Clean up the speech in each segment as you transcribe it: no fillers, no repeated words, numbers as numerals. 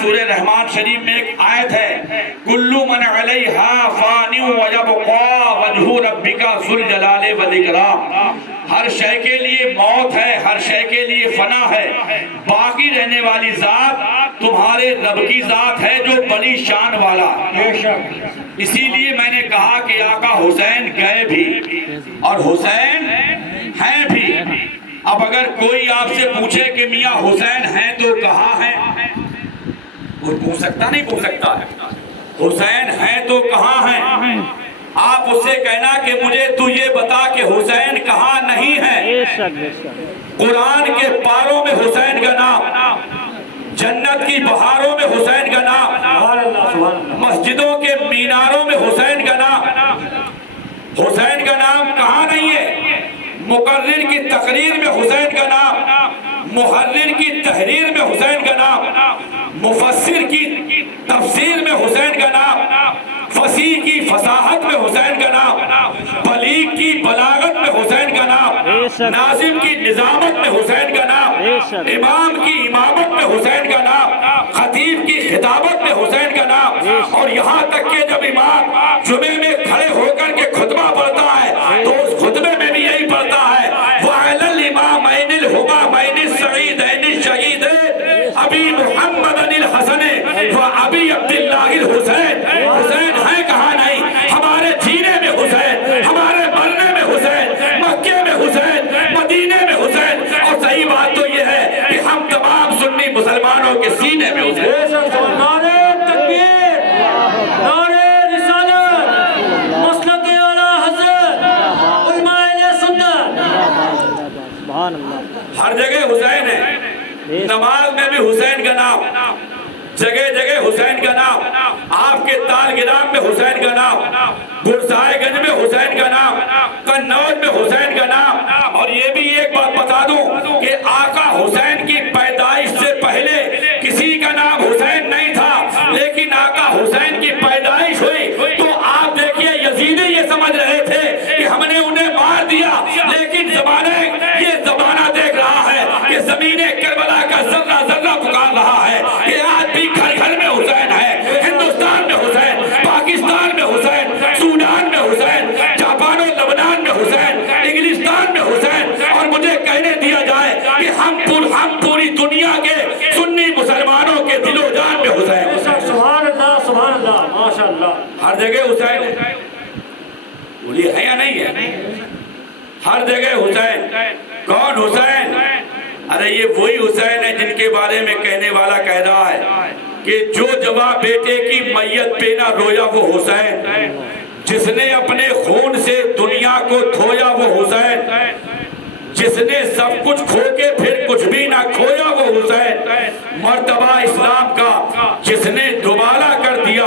سورہ رحمان شریف میں ایک آیت ہے، کلو من علیہا فانی ویبقا وجہ ربک ذو الجلال والاکرام، ہر شے کے لیے موت ہے، ہر شے کے لیے فنا ہے، باقی رہنے والی ذات تمہارے رب کی ذات ہے جو بڑی شان والا۔ اسی لیے میں نے کہا کہ آقا حسین گئے بھی اور حسین ہیں بھی۔ اب اگر کوئی آپ سے پوچھے کہ میاں حسین ہیں تو کہاں ہیں، وہ پوچھ سکتا نہیں پوچھ سکتا ہے، حسین ہیں تو کہاں ہیں؟ آپ اس سے کہنا کہ مجھے تو یہ بتا کہ حسین کہاں نہیں ہے۔ قرآن کے پاروں میں حسین کا نام، جنت کی بہاروں میں حسین کا نام، مسجدوں کے میناروں میں حسین کا نام۔ حسین کا نام کہاں نہیں ہے؟ مقرر کی تقریر میں حسین کا نام، محرر کی تحریر میں حسین کا نام، مفسر کی تفسیر میں حسین کا نام، فصیح کی فصاحت میں حسین کا نام، بلیغ کی بلاغت میں حسین کا نام، ناظم کی نظامت میں حسین کا نام، امام کی امامت میں حسین کا نام، خطیب کی خطابت میں حسین کا نام، اور یہاں تک کہ جب امام جمعے میں کھڑے ہو کر کے خطبہ پڑھتا ہے تو اس خطبے میں بھی یہی پڑھتا ہے، وَعَلَى الْإِمَامَيْنِ الْهُمَامَيْنِ السَّعِيدَيْنِ الشَّهِيدَيْنِ أَبِي مُحَمَّدٍ الْحَسَنِ وَأَبِي عَبْدِ اللَّهِ الْحُسَيْنِ۔ حسین ہے کہاں نہیں؟ ہمارے جینے میں حسین، ہمارے مرنے میں حسین، مکے میں حسین، مدینے میں حسین، اور صحیح بات تو یہ ہے کہ ہم تمام سنی مسلمانوں کے سینے میں حسین۔ نعرہ تکبیر، نعرہ رسالت، مسلک اعلیٰ حضرت، علماء اہل سنت۔ ہر جگہ حسین ہے، نماز میں بھی حسین کا نام، جگہ جگہ حسین کا نام، آپ کے تال گرام میں حسین کا نام، گرسائے گنج میں حسین کا نام، قنوج میں حسین کا نام۔ اور یہ بھی ایک بات بتا دوں کہ آقا حسین کی پیدائش سے پہلے کسی کا نام حسین نہیں تھا، لیکن آقا حسین کی پیدائش ہوئی تو آپ دیکھیے یزیدی یہ سمجھ رہے تھے کہ ہم نے انہیں مار دیا، لیکن یہ زمانہ دیکھ رہا ہے کہ زمین کربلا کا ذرہ ذرہ پکار رہا ہے کہ آج بھی گھر گھر میں حسین ہے، ہندوستان میں حسین، پاکستان میں حسین، سوڈان میں حسین، جاپان و لبنان میں حسین، انگلستان میں حسین۔ اور مجھے کہنے دیا جائے کہ ہم پوری دنیا کے سنی مسلمانوں کے دل و جان میں حسین۔ سبحان اللہ، سبحان اللہ، ماشاءاللہ۔ ہر جگہ حسین ہے، بولیے ہے یا نہیں ہے؟ ہر جگہ حسین۔ کون حسین؟ ارے یہ وہی حسین ہے جن کے بارے میں کہنے والا کہہ رہا ہے کہ جو جواب بیٹے کی میت پہ نہ رویا وہ حسین، جس نے اپنے خون سے دنیا کو دھویا وہ حسین، جس نے سب کچھ کھو کے پھر کچھ بھی نہ کھویا وہ حسین، مرتبہ اسلام کا جس نے دوبالا کر دیا،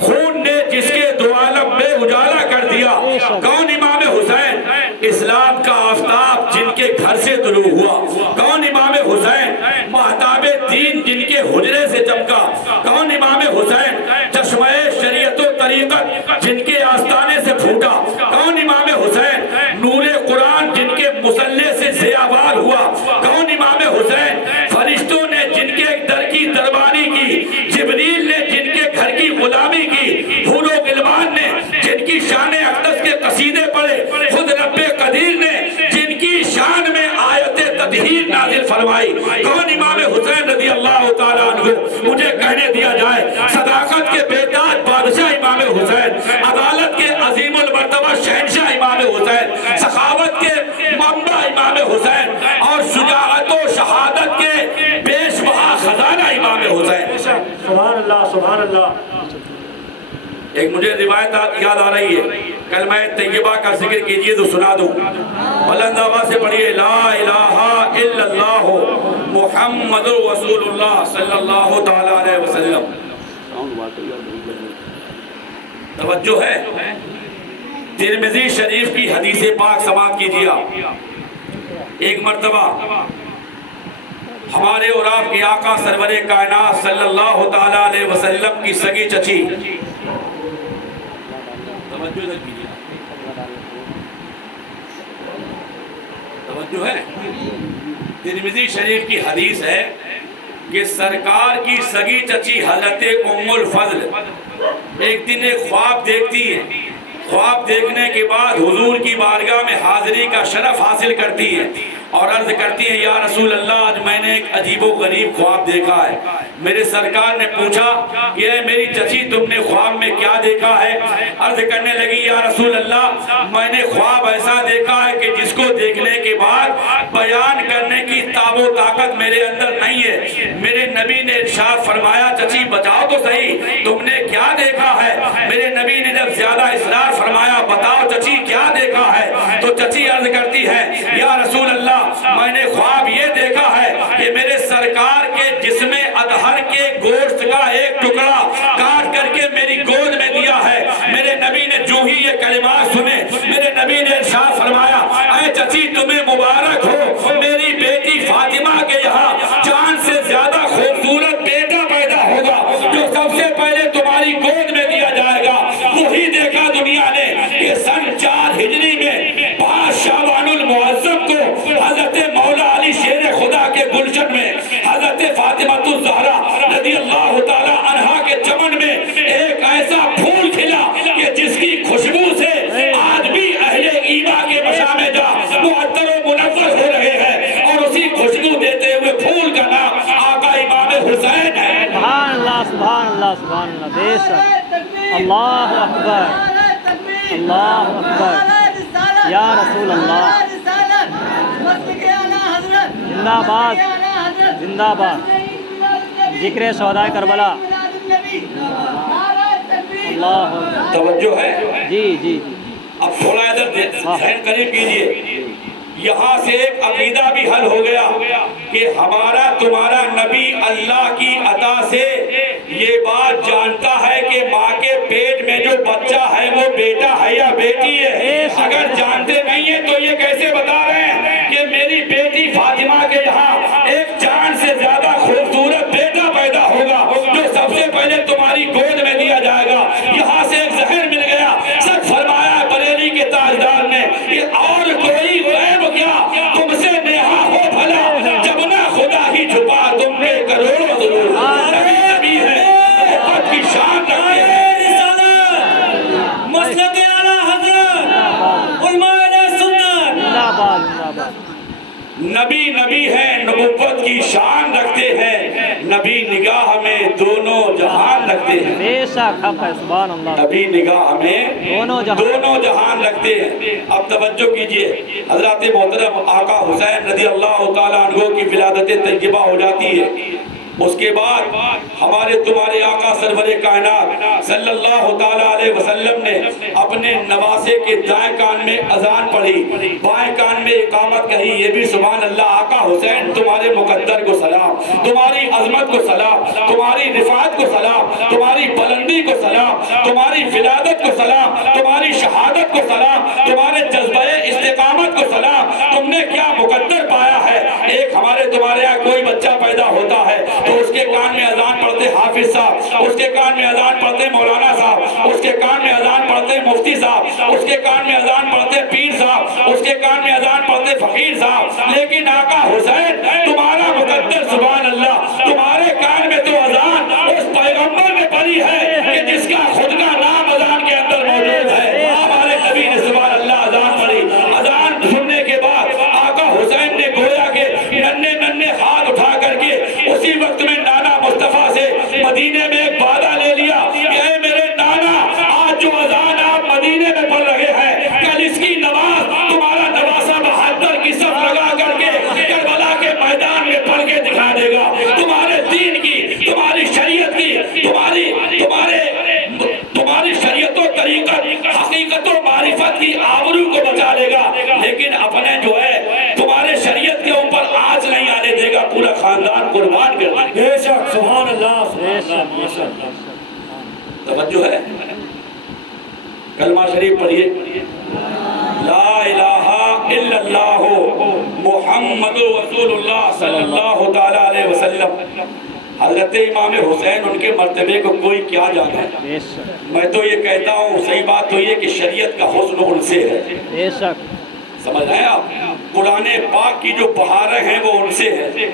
خون نے جس کے دو عالم میں اجالا کر دیا۔ کون امام حسین؟ اسلام کا آفتاب جن کے گھر سے طلوع ہوا۔ کون امام حسین؟ مہتاب دین جن کے حجرے سے چمکا۔ کون امام حسین؟ چشمہ شریعت و طریقت جن کے آستانے سے پھوٹا۔ کون امام حسین؟ نور قرآن جن کے مسلح سے زیابار ہوا۔ کون امام حسین؟ فرشتوں نے جن کے در کی دربانی کی، جبریل نے جن کے گھر کی غلامی کی، حور و غلمان نے جن کی شان اقدس کے قصیدے پڑھے، خود رب قدیر نے جن کی شان میں آیت تطہیر نازل فرمائی۔ کون امام حسین رضی اللہ تعالیٰ عنہ؟ مجھے کہنے دیا جائے صداقت کے بیداد بادشاہ امام حسین، عدالت کے عظیم المرتبہ شہنشاہ امام حسین، سخاوت کے منبع امام حسین، اور شجاعت و شہادت کے بیش بہا خزانہ امام حسین۔ سبحان اللہ، سبحان اللہ۔ ایک مجھے روایت یاد آ رہی ہے، کلمہ طیبہ کا ذکر کیجئے تو سنا دوں۔ بلند آواز سے پڑھیے، لا الہ الا اللہ محمد رسول اللہ صلی اللہ تعالیٰ علیہ وسلم۔ توجہ ہے؟ ترمذی شریف کی حدیث پاک سماعت کیجئے۔ ایک مرتبہ ہمارے اور آپ کے آقا سرور کائنات صلی اللہ تعالیٰ علیہ وسلم کی سگی چچی، توجہ ہے، ترمذی شریف کی حدیث ہے کہ سرکار کی سگی چچی حضرت ام الفضل ایک دن ایک خواب دیکھتی ہے. خواب دیکھنے کے بعد حضور کی بارگاہ میں حاضری کا شرف حاصل کرتی ہے اور عرض کرتی ہے یا رسول اللہ آج میں نے ایک عجیب و غریب خواب دیکھا ہے. میرے سرکار نے پوچھا کہ اے میری چچی تم نے خواب میں کیا دیکھا ہے؟ عرض کرنے لگی یا رسول اللہ میں نے خواب ایسا دیکھا ہے کہ جس کو دیکھنے کے بعد بیان کرنے کی تاب و طاقت میرے اندر نہیں ہے. میرے نبی نے ارشاد فرمایا چچی بتاؤ تو صحیح تم نے کیا دیکھا ہے؟ میرے نبی نے جب زیادہ اصرار فرمایا بتاؤ چچی کیا دیکھا ہے؟ تو چچی عرض کرتی ہے یا رسول اللہ میں نے خواب یہ دیکھا ہے کہ میرے سرکار کے جسم اطہر کے گوشت کا ایک ٹکڑا کاٹ کر کے میری گود میں دیا ہے. میرے نبی نے جو ہی یہ کلمات سنے میرے نبی نے ارشاد فرمایا اے چچی تمہیں مبارک ہو میری بیٹی فاطمہ کے یہاں چاند سے زیادہ خوبصورت بیٹا پیدا ہوگا جو سب سے پہلے تمہاری گود میں دیا جائے گا. وہی دیکھا دنیا نے کہ سن 4 ہجری میں 5 شعبان المعظم کو حضرت مولا علی شیر خدا کے گلشن میں حضرت فاطمہ الزہرا رضی اللہ تعالی عنہا کے چمن میں ایک ایسا پھول کھلا کہ جس کی خوشبو سے آج بھی اہل ایمان کے مشامے جا معطر و منور ہو رہے ہیں اور اسی خوشبو دیتے ہوئے پھول کا نام آقا امام حسین ہے. سبحان اللہ سبحان اللہ سبحان اللہ بے شک اللہ اکبر اللہ اکبر یا رسول اللہ زندہ باد زندہ باد ذکر شہداء کربلا. اللہ توجہ ہے جی جی اب تھوڑا ادھر ذہن قریب کیجئے. یہاں سے ایک عقیدہ بھی حل ہو گیا کہ ہمارا تمہارا نبی اللہ کی عطا سے یہ بات جانتا ہے کہ ماں کے پیٹ میں جو بچہ ہے وہ بیٹا ہے یا بیٹی ہے. اگر جانتے نہیں ہیں تو یہ کیسے بتا رہے ہیں کہ میری بیٹی فاطمہ کے یہاں ایک چاند سے زیادہ خوبصورت بیٹا پیدا ہوگا جو سب سے پہلے تمہاری گود میں دیا جائے گا. یہاں سے ایک ذہن مل گیا. سچ فرمایا بریلی کے تاجدار نے کہ اور کوئی غیب کیا تم سے نیہا ہو بھلا جب نہ خدا ہی چھپا تم نے کروڑوں ضرور. نبی ہے محبت کی شان رکھتے ہیں مسلک اعلیٰ حضرت علماء سنت زندہ باد زندہ باد. نبی نبی ہے نبوت کی شان رکھتے ہیں نبی نگاہ میں دونوں جہان رکھتے ہیں. بے شک حق ہے سبحان اللہ. نبی نگاہ میں دونوں جہان رکھتے ہیں. اب توجہ کیجئے حضرات محترم آقا حسین رضی اللہ تعالیٰ عنہ کی ولادت طیبہ ہو جاتی ہے. اس کے بعد ہمارے تمہارے آقا سرور کائنات صلی اللہ تعالیٰ علیہ وسلم نے اپنے نواسے کے دائیں کان میں اذان پڑھی بائیں کان میں اقامت کہی. یہ بھی سبحان اللہ. آقا حسین تمہارے مقدر کو سلام تمہاری عظمت کو سلام تمہاری رفعت کو سلام تمہاری بلندی کو سلام تمہاری ولادت کو سلام تمہاری شہادت کو سلام تمہارے جذبہ استقامت کو سلام. تم نے کیا مقدر پایا ہے. ایک ہمارے تمہارے یہاں کوئی بچہ پیدا ہوتا ہے تو اس کے کان میں اذان پڑھتے حافظ صاحب اس کے کان میں اذان پڑھتے مولانا صاحب اس کے کان میں اذان پڑھتے مفتی صاحب اس کے کان میں اذان پڑھتے پیر صاحب اس کے کان میں اذان پڑھتے فقیر صاحب. لیکن آقا حسین تمہارا مقدر سبحان اللہ تمہارے کان میں تو اذان اس پیغمبر نے پڑھی ہے کہ جس کا خود کا نام اذان کے اندر موجود ہے. ہمارے نبی نے سبحان اللہ اذان پڑھی. اذان سننے کے بعد آقا حسین نے گویا کہ ننھے ننھے ہاتھ اٹھا کر کے اسی وقت میں نانا مصطفیٰ سے مدینے میں ایک وعدہ لے لیا کہ اے میرے نانا آج جو اذان آپ مدینے میں پڑھ رہے ہیں کل اس کی نماز تمہارا نواسہ بہادر کی صف لگا کر کے کربلا کے میدان میں پڑھ کے دکھا دے گا. تمہارے دین کی تمہاری شریعت کی تمہاری شریعت و طریقت حقیقت و معرفت کی آبرو کو بچا لے گا. لیکن اپنے جو ہے تمہارے شریعت کے اوپر آج نہیں آنے دے گا. پورا خاندان قربان کر دے. بے شک سبحان اللہ سبحان اللہ ماشاء اللہ. توجہ ہے کلمہ شریف پڑھیے لا الہ الا اللہ محمد رسول اللہ صلی اللہ تعالیٰ علیہ وسلم. حضرت امام حسین ان کے مرتبے کو کوئی کیا جانا ہے. بے شک میں تو یہ کہتا ہوں صحیح بات تو یہ کہ شریعت کا حسن ان سے ہے. بے شک سمجھ رہے ہیں آپ. قرآن پاک کی جو بہاریں ہیں وہ ان سے ہے.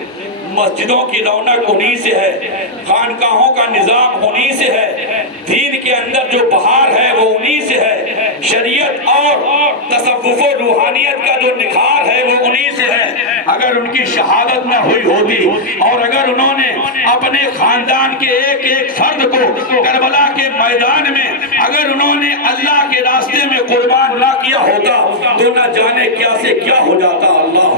مسجدوں کی رونق انہی سے ہے، خانقاہوں کا نظام انہی سے ہے، دین کے اندر جو بہار ہے وہ انہی سے ہے، شریعت اور تصوف و روحانیت کا جو نکھار ہے وہ انہی سے ہے۔ اگر ان کی شہادت نہ ہوئی ہوتی اور اگر انہوں نے اپنے خاندان کے ایک ایک فرد کو کربلا کے میدان میں اگر انہوں نے اللہ کے راستے میں قربان نہ کیا ہوتا تو نہ جانے کیا سے کیا ہو جاتا۔ اللہ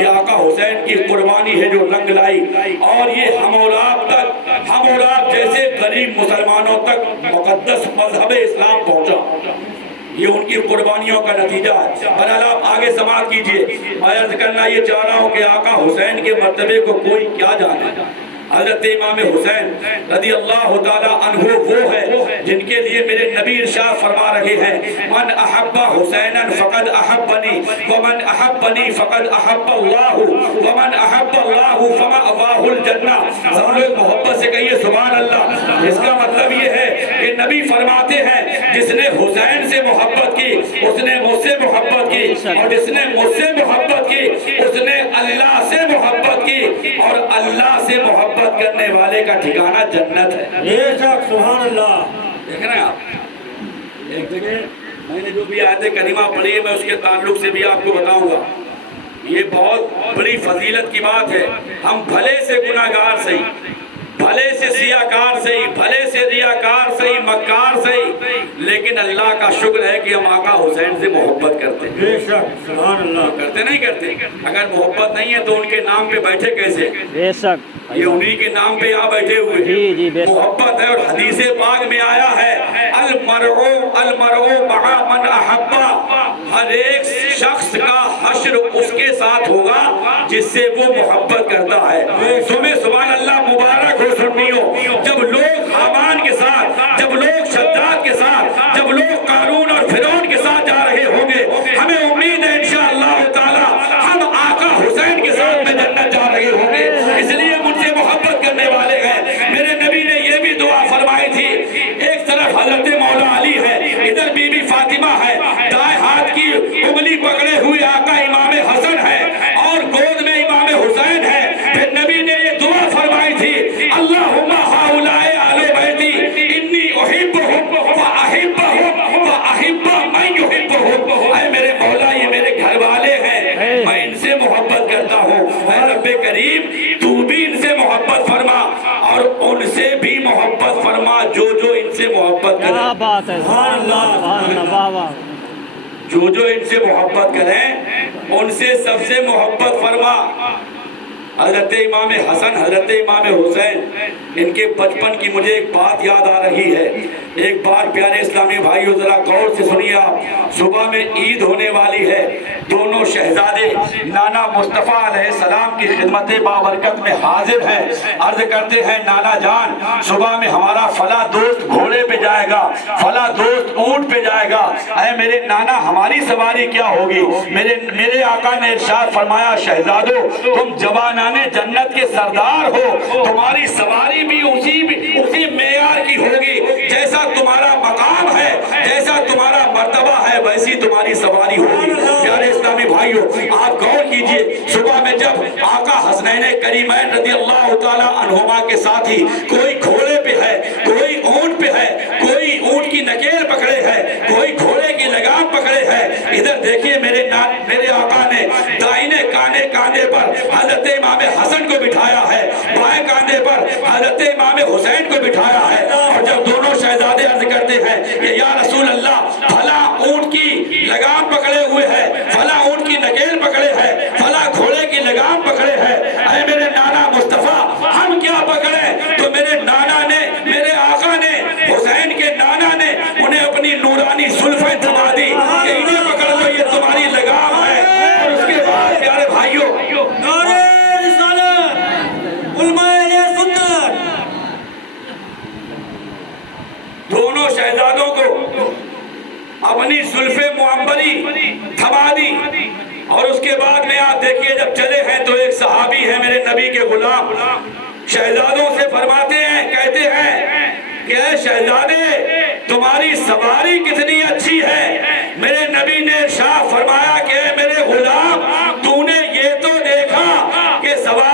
یہ آقا حسین کی قربانی ہے جو رنگ لائی، اور یہ ہم اور آپ تک، ہم اور آپ جیسے غریب مسلمانوں تک مقدس مذہب اسلام پہنچا، یہ ان کی قربانیوں کا نتیجہ ہے۔ بہرحال آپ آگے سماعت کیجئے۔ میں عرض کرنا یہ چاہ رہا ہوں کہ آقا حسین کے مرتبے کو کوئی کیا جانے۔ حضرت امام حسین رضی اللہ تعالی عنہ وہ ہے جن کے لیے میرے نبی ارشاد فرما رہے ہیں، من احب حسینا فقد احبنی ومن احبنی فقد احب اللہ ومن احب اللہ فمأواہ الجنہ۔ سب لوگ محبت سے کہیے سبحان اللہ۔ اس کا مطلب یہ ہے کہ نبی فرماتے ہیں جس نے حسین سے محبت کی اس نے مجھ سے محبت کی، اور جس نے مجھ سے محبت کی اس نے اللہ سے محبت کی، اور اللہ سے محبت کرنے والے کا ٹھکانہ جنت ہے۔ بے شک سبحان اللہ۔ دیکھ رہے ہیں آپ، ایک جگہ میں نے جو بھی آیت کریمہ پڑھی ہے میں اس کے تعلق سے بھی آپ کو بتاؤں گا۔ یہ بہت بڑی فضیلت کی بات ہے۔ ہم بھلے سے گناہگار صحیح، بھلے سے سیاکار صحیح، بھلے سے ریاکار صحیح، مکار صحیح، لیکن اللہ کا شکر ہے کہ ہم آقا حسین سے محبت کرتے ہیں۔ بے شک سبحان اللہ۔ کرتے نہیں کرتے؟ اگر محبت نہیں ہے تو ان کے نام پہ بیٹھے کیسے؟ بے شک یہ انہی کے نام پہ یہاں بیٹھے ہوئے جی بے شک محبت ہے۔ اور حدیث پاک میں آیا ہے المرء مع من احبا، ہر ایک شخص کا حشر اس کے ساتھ ہوگا جس سے وہ محبت کرتا ہے۔ تمہیں سبحان اللہ مبارک ہو سنیو، جب لوگ حامان کے ساتھ، جب لوگ شداد کے ساتھ، جب لوگ قارون اور فرعون کے ساتھ جا رہے ہوں گے، ہمیں امید ہے انشاءاللہ تعالی ہم آقا حسین کے ساتھ میں جنت جا رہے ہوں گے، اس لیے مجھ سے محبت کرنے والے ہیں۔ میرے نبی نے یہ بھی دعا فرمائی تھی، ایک طرف حضرت مولا علی ہے، ادھر بی بی فاطمہ ہے، دائیں ہاتھ کی انگلی پکڑے ہوئے آقا امام حسن ہے، اور گود میں امام حسین ہے۔ پھر نبی نے یہ دعا فرمائی تھی، اللہم ہؤلاء اہل بیتی انی احبہم واحبہم واحب من یحبہم۔ اے میرے مولا یہ میرے گھر والے ہیں، میں ان سے محبت کرتا ہوں، اے رب کریم تو بھی ان سے محبت فرما اور ان سے بھی محبت فرما جو ان سے محبت کرے۔ کیا بات ہے، سبحان اللہ سبحان اللہ، واہ واہ۔ جو ان سے محبت کریں ان سے سب سے محبت فرما۔ حضرت امام حسن، حضرت امام حسین، ان کے بچپن کی مجھے ایک بات یاد آ رہی ہے۔ ایک بار پیارے اسلامی بھائیو ذرا غور سے سنیے آپ، صبح میں عید ہونے والی ہے، دونوں شہزادے نانا مصطفیٰ علیہ السلام کی خدمت بابرکت میں حاضر ہیں۔ عرض کرتے ہیں نانا جان صبح میں ہمارا فلاں دوست گھوڑے پہ جائے گا، فلاں دوست اونٹ پہ جائے گا، اے میرے نانا ہماری سواری کیا ہوگی؟ میرے آقا نے ارشاد فرمایا شہزادو تم جوانان جنت کے سردار ہو، تمہاری سواری بھی اسی معیار کی ہوگی، جیسا تمہارا مقام ہے، جیسا تمہارا مرتبہ ہے ویسی تمہاری سواری ہوگی۔ پیارے اسلامی بھائیو آپ غور کیجئے، صبح میں جب آقا حسنین کریمین رضی اللہ تعالی عنہما کے ساتھی کوئی گھوڑے پہ ہے، کوئی اونٹ پہ ہے، کوئی اونٹ کی نکیل پکڑے ہے، کوئی گھوڑے کی لگام پکڑے ہے، ادھر دیکھیے میرے آقا نے دائنے کاندھے پر حضرت امام حسن کو بٹھایا ہے، بائیں کاندھے پر حضرت امام حسین کو بٹھایا ہے، اور جب دونوں شہزادے عرض کرتے ہیں کہ یا رسول اللہ فلاں اونٹ کی لگام پکڑے ہوئے ہے، فلاں اونٹ کی نکیل پکڑے ہے، فلاں گھوڑے کی لگام پکڑے ہے، اے میرے نانا مصطفیٰ ہم کیا پکڑے؟ تو میرے نانا نے، میرے آقا نے، حسین کے نانا نے انہیں اپنی نورانی زلفیں تھما دی کہ انہیں پکڑ لو یہ تمہاری لگام ہے۔ اور اس کے بعد پیارے بھائیوں نعرہ رسالت، علماء اہل سنت، دونوں شہزادوں کو اپنی زلف معمبری تھما دی، اور اس کے بعد میں آپ دیکھیے جب چلے ہیں تو ایک صحابی ہے میرے نبی کے غلام، شہزادوں سے فرماتے ہیں، کہتے ہیں کہ اے شہزادے تمہاری سواری کتنی اچھی ہے۔ میرے نبی نے ارشاد فرمایا کہ اے میرے غلام تو نے یہ تو دیکھا کہ سواری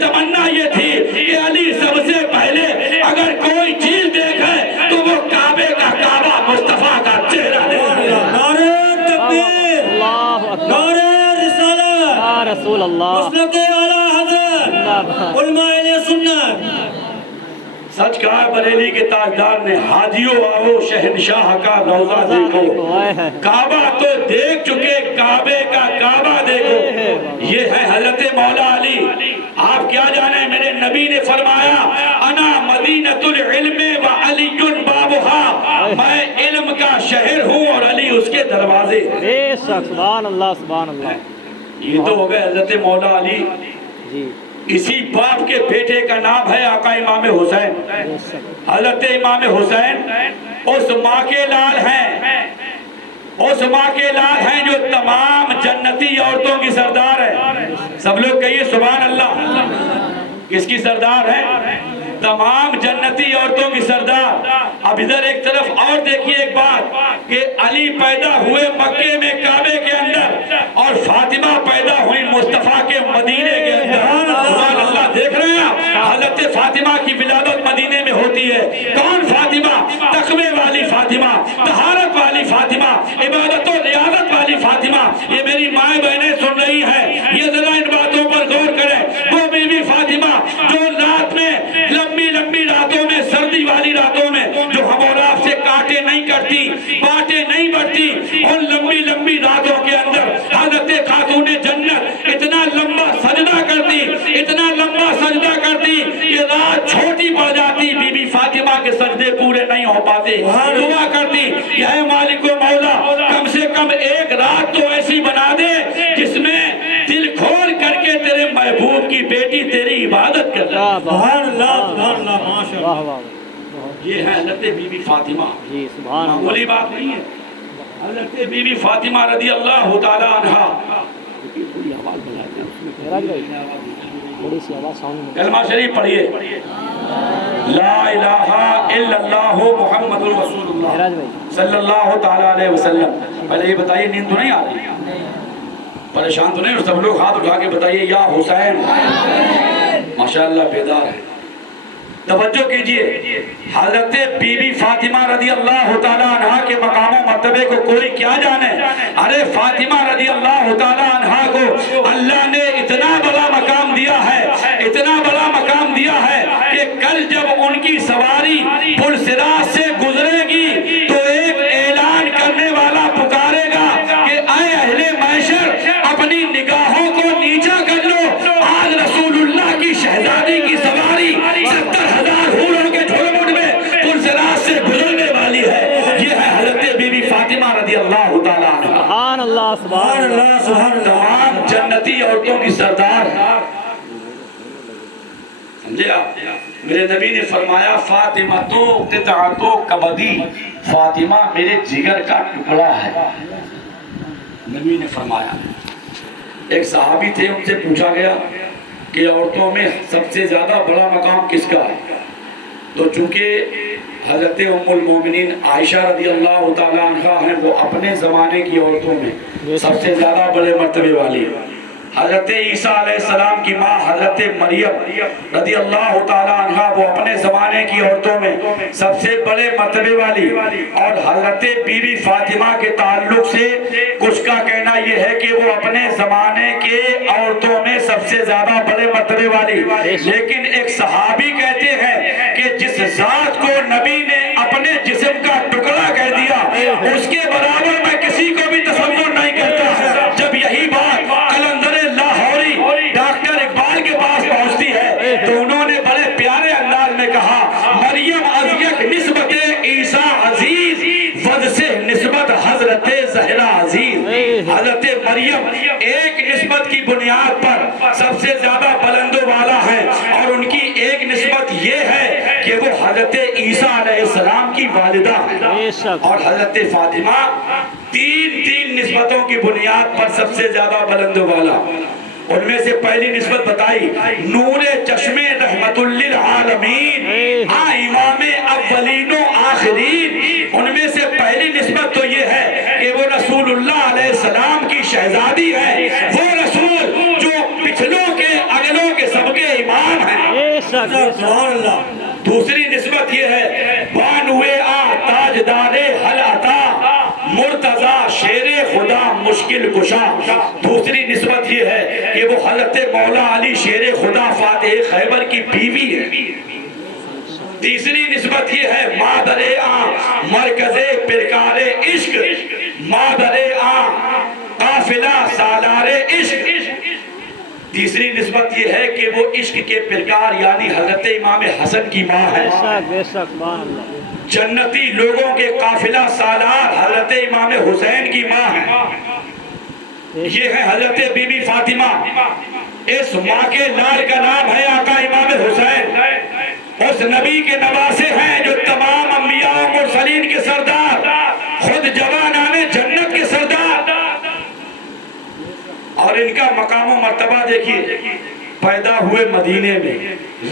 تمنا یہ تھی کہ علی سب سے پہلے اگر کوئی چیز دیکھے تو وہ کعبے کا کعبہ مصطفیٰ کا چہرہ دیکھے۔ نعرہ تکبیر، اللہ اکبر، نعرہ رسالت، یا رسول اللہ، مسلک اعلیٰ حضرت علماء اہل سنت۔ سچ کہا بریلی کے تاجدار نے، حاجیوں آؤ شہنشاہ کا روضہ دیکھو، کعبہ تو دیکھ چکے، کعبے کا کعبہ دیکھو۔ یہ ہے حضرت مولا علی۔ آپ کیا جانے، میرے نبی نے فرمایا انا مدینۃ العلم وعلی بابھا، میں علم کا شہر ہوں اور علی اس کے دروازے۔ بے شک، سبحان اللہ سبحان اللہ۔ یہ تو ہو گئے حضرت مولا علی۔ جی اسی باپ کے بیٹے کا نام ہے آقا امام حسین۔ بے شک، حضرت امام حسین اس ماں کے لال ہیں، اس ماں کے لال ہیں جو تمام جنتی عورتوں کی سردار ہے۔ سب لوگ کہیے سبحان اللہ۔ کس کی سردار ہے؟ تمام جنتی عورتوں کی سردار۔ اب ادھر ایک طرف اور دیکھیے ایک بات کہ علی پیدا ہوئے مکے میں کعبے کے اندر اور فاطمہ پیدا ہوئی مصطفیٰ کے مدینے کے اندر۔ سبحان اللہ، دیکھ رہے ہیں آپ، حضرت فاطمہ کی ولادت مدینے میں ہوتی ہے۔ کون فاطمہ؟ تقوی والی فاطمہ، طہارت والی فاطمہ، عبادت و ریاضت والی فاطمہ۔ یہ میری مائیں بہنیں سن رہی ہیں، یہ ذرا ان باتوں پر غور کریں۔ وہ بی بی فاطمہ جو رات میں لمبی لمبی راتوں میں، سردی والی راتوں میں، جو ہم اور آپ سے کاٹے نہیں کرتی، باتیں نہیں بڑھتی، ان لمبی لمبی راتوں کے اندر حضرت خاتون جنت اتنا لمبا سجدہ کرتی، اتنا لمبا سجدہ کرتی کہ رات چھوٹی پڑ جاتی، بی بی فاطمہ کے سجدے پورے نہیں ہو پاتے۔ دعا کرتی کہ اے مالک و مولا، کم سے کم ایک رات تو ایسی بنا دے جس میں دل کھول کر کے تیرے محبوب کی بیٹی تیری عبادت کر رہا۔ سبحان اللہ، سبحان اللہ، ماشاء اللہ۔ واہ واہ، یہ ہے حضرت بی بی فاطمہ۔ جی سبحان اللہ۔ معمولی بات نہیں ہے۔ حضرت بی بی فاطمہ رضی اللہ تعالی عنہا، معراج بھائی تھوڑی سی آواز ساؤنڈ میں۔ کلمہ شریف پڑھیے، لا الہ الا اللہ محمد رسول اللہ معراج بھائی صلی اللہ تعالی علیہ وسلم۔ پہلے یہ بتائیے نیند تو نہیں آ رہی؟ پریشان تو نہیں؟ اور سب لوگ ہاتھ اٹھا کے بتائیے یا حسین۔ ماشاءاللہ بیدار ہے۔ توجہ کیجئے، حضرت بی بی فاطمہ رضی اللہ تعالیٰ عنہ کے مقام و مرتبے کو کوئی کیا جانے؟ ارے فاطمہ رضی اللہ تعالیٰ عنہ کو اللہ نے اتنا بڑا مقام دیا ہے، اتنا بڑا مقام دیا ہے کہ کل جب ان کی سواری پل صراط سے گزرے گی تو ایک اعلان کرنے والا پکارے گا کہ اے اہل محشر، اپنی نگاہوں کو نیچا کر لو، آج رسول اللہ کی شہزادی کی سواری 70,000 حوروں کے جھرمٹ میں پل صراط سے گزرنے والی ہے۔ یہ ہے حضرت بی بی فاطمہ رضی اللہ تعالیٰ عنہ، سبحان اللہ سبحان اللہ سبحان اللہ۔ تمام جنتی عورتوں کی سردار ہے۔ سمجھے آپ؟ میرے نبی نے فرمایا فاطمہ تو قطعۃ کبدی، فاطمہ میرے جگر کا ٹکڑا ہے۔ نبی نے فرمایا۔ ایک صحابی تھے، ان سے پوچھا گیا کہ عورتوں میں سب سے زیادہ بڑا مقام کس کا ہے؟ تو چونکہ حضرت ام المومنین عائشہ رضی اللہ تعالیٰ عنہ ہیں، وہ اپنے زمانے کی عورتوں میں سب سے زیادہ بڑے مرتبے والی ہے۔ حضرت عیسیٰ علیہ السلام کی ماں حضرت مریم رضی اللہ تعالیٰ عنہ، وہ اپنے زمانے کی عورتوں میں سب سے بڑے مرتبے والی، اور حضرت بی بی فاطمہ کے تعلق سے کچھ کا کہنا یہ ہے کہ وہ اپنے زمانے کے عورتوں میں سب سے زیادہ بڑے مرتبے والی۔ لیکن ایک صحابی کہتے ہیں کہ جس ذات کو نبی نے اپنے جسم کا ٹکڑا کہہ دیا، اس کے برابر میں کسی کو بھی تصور نہیں کرتا۔ جب یہی بات قلندر لاہوری ڈاکٹر اقبال کے پاس پہنچتی ہے تو انہوں نے بڑے پیارے انداز میں کہا، مریم ازیک نسبت عیسیٰ عزیز، ود سے نسبت حضرت زہرا عزیز۔ حضرت مریم ایک نسبت کی بنیاد پر سب سے زیادہ بلند و بالا ہے، اور ان کی ایک نسبت یہ ہے کہ وہ حضرت عیسیٰ علیہ السلام کی والدہ ہے، اور حضرت فاطمہ تین نسبتوں کی بنیاد پر سب سے زیادہ بلند و بالا۔ ان میں سے پہلی نسبت بتائی نور چشم رحمت للعالمین، امام اولین و آخرین۔ ان میں سے پہلی نسبت تو یہ ہے کہ وہ رسول اللہ علیہ السلام کی شہزادی ہے، وہ رسول جو پچھلوں کے اگلوں کے سبحان اللہ. دوسری نسبت یہ ہے بانوے آ تاجدار حل عطا مرتضی شیر خدا مشکل کشا. دوسری نسبت یہ ہے کہ وہ حضرت مولا علی شیر خدا فاتح خیبر کی بیوی ہے. تیسری نسبت یہ ہے مادر آ مرکز پرکار عشق مادر آ قافلہ سالار عشق. تیسری نسبت یہ ہے کہ وہ عشق کے پرکار یعنی حضرت امام حسن کی ماں ہے. بے شک سبحان اللہ. جنتی لوگوں کے قافلہ سالار حضرت امام حسین کی ماں ہے. یہ ہے حضرت بی بی فاطمہ. اس ماں کے لال کا نام ہے آقا امام حسین. اس نبی کے نواسے ہیں جو تمام انبیاء و مرسلین کے سردار خود جوانان جنت کے سردار. اور ان کا مقام و مرتبہ دیکھیے. پیدا ہوئے مدینے میں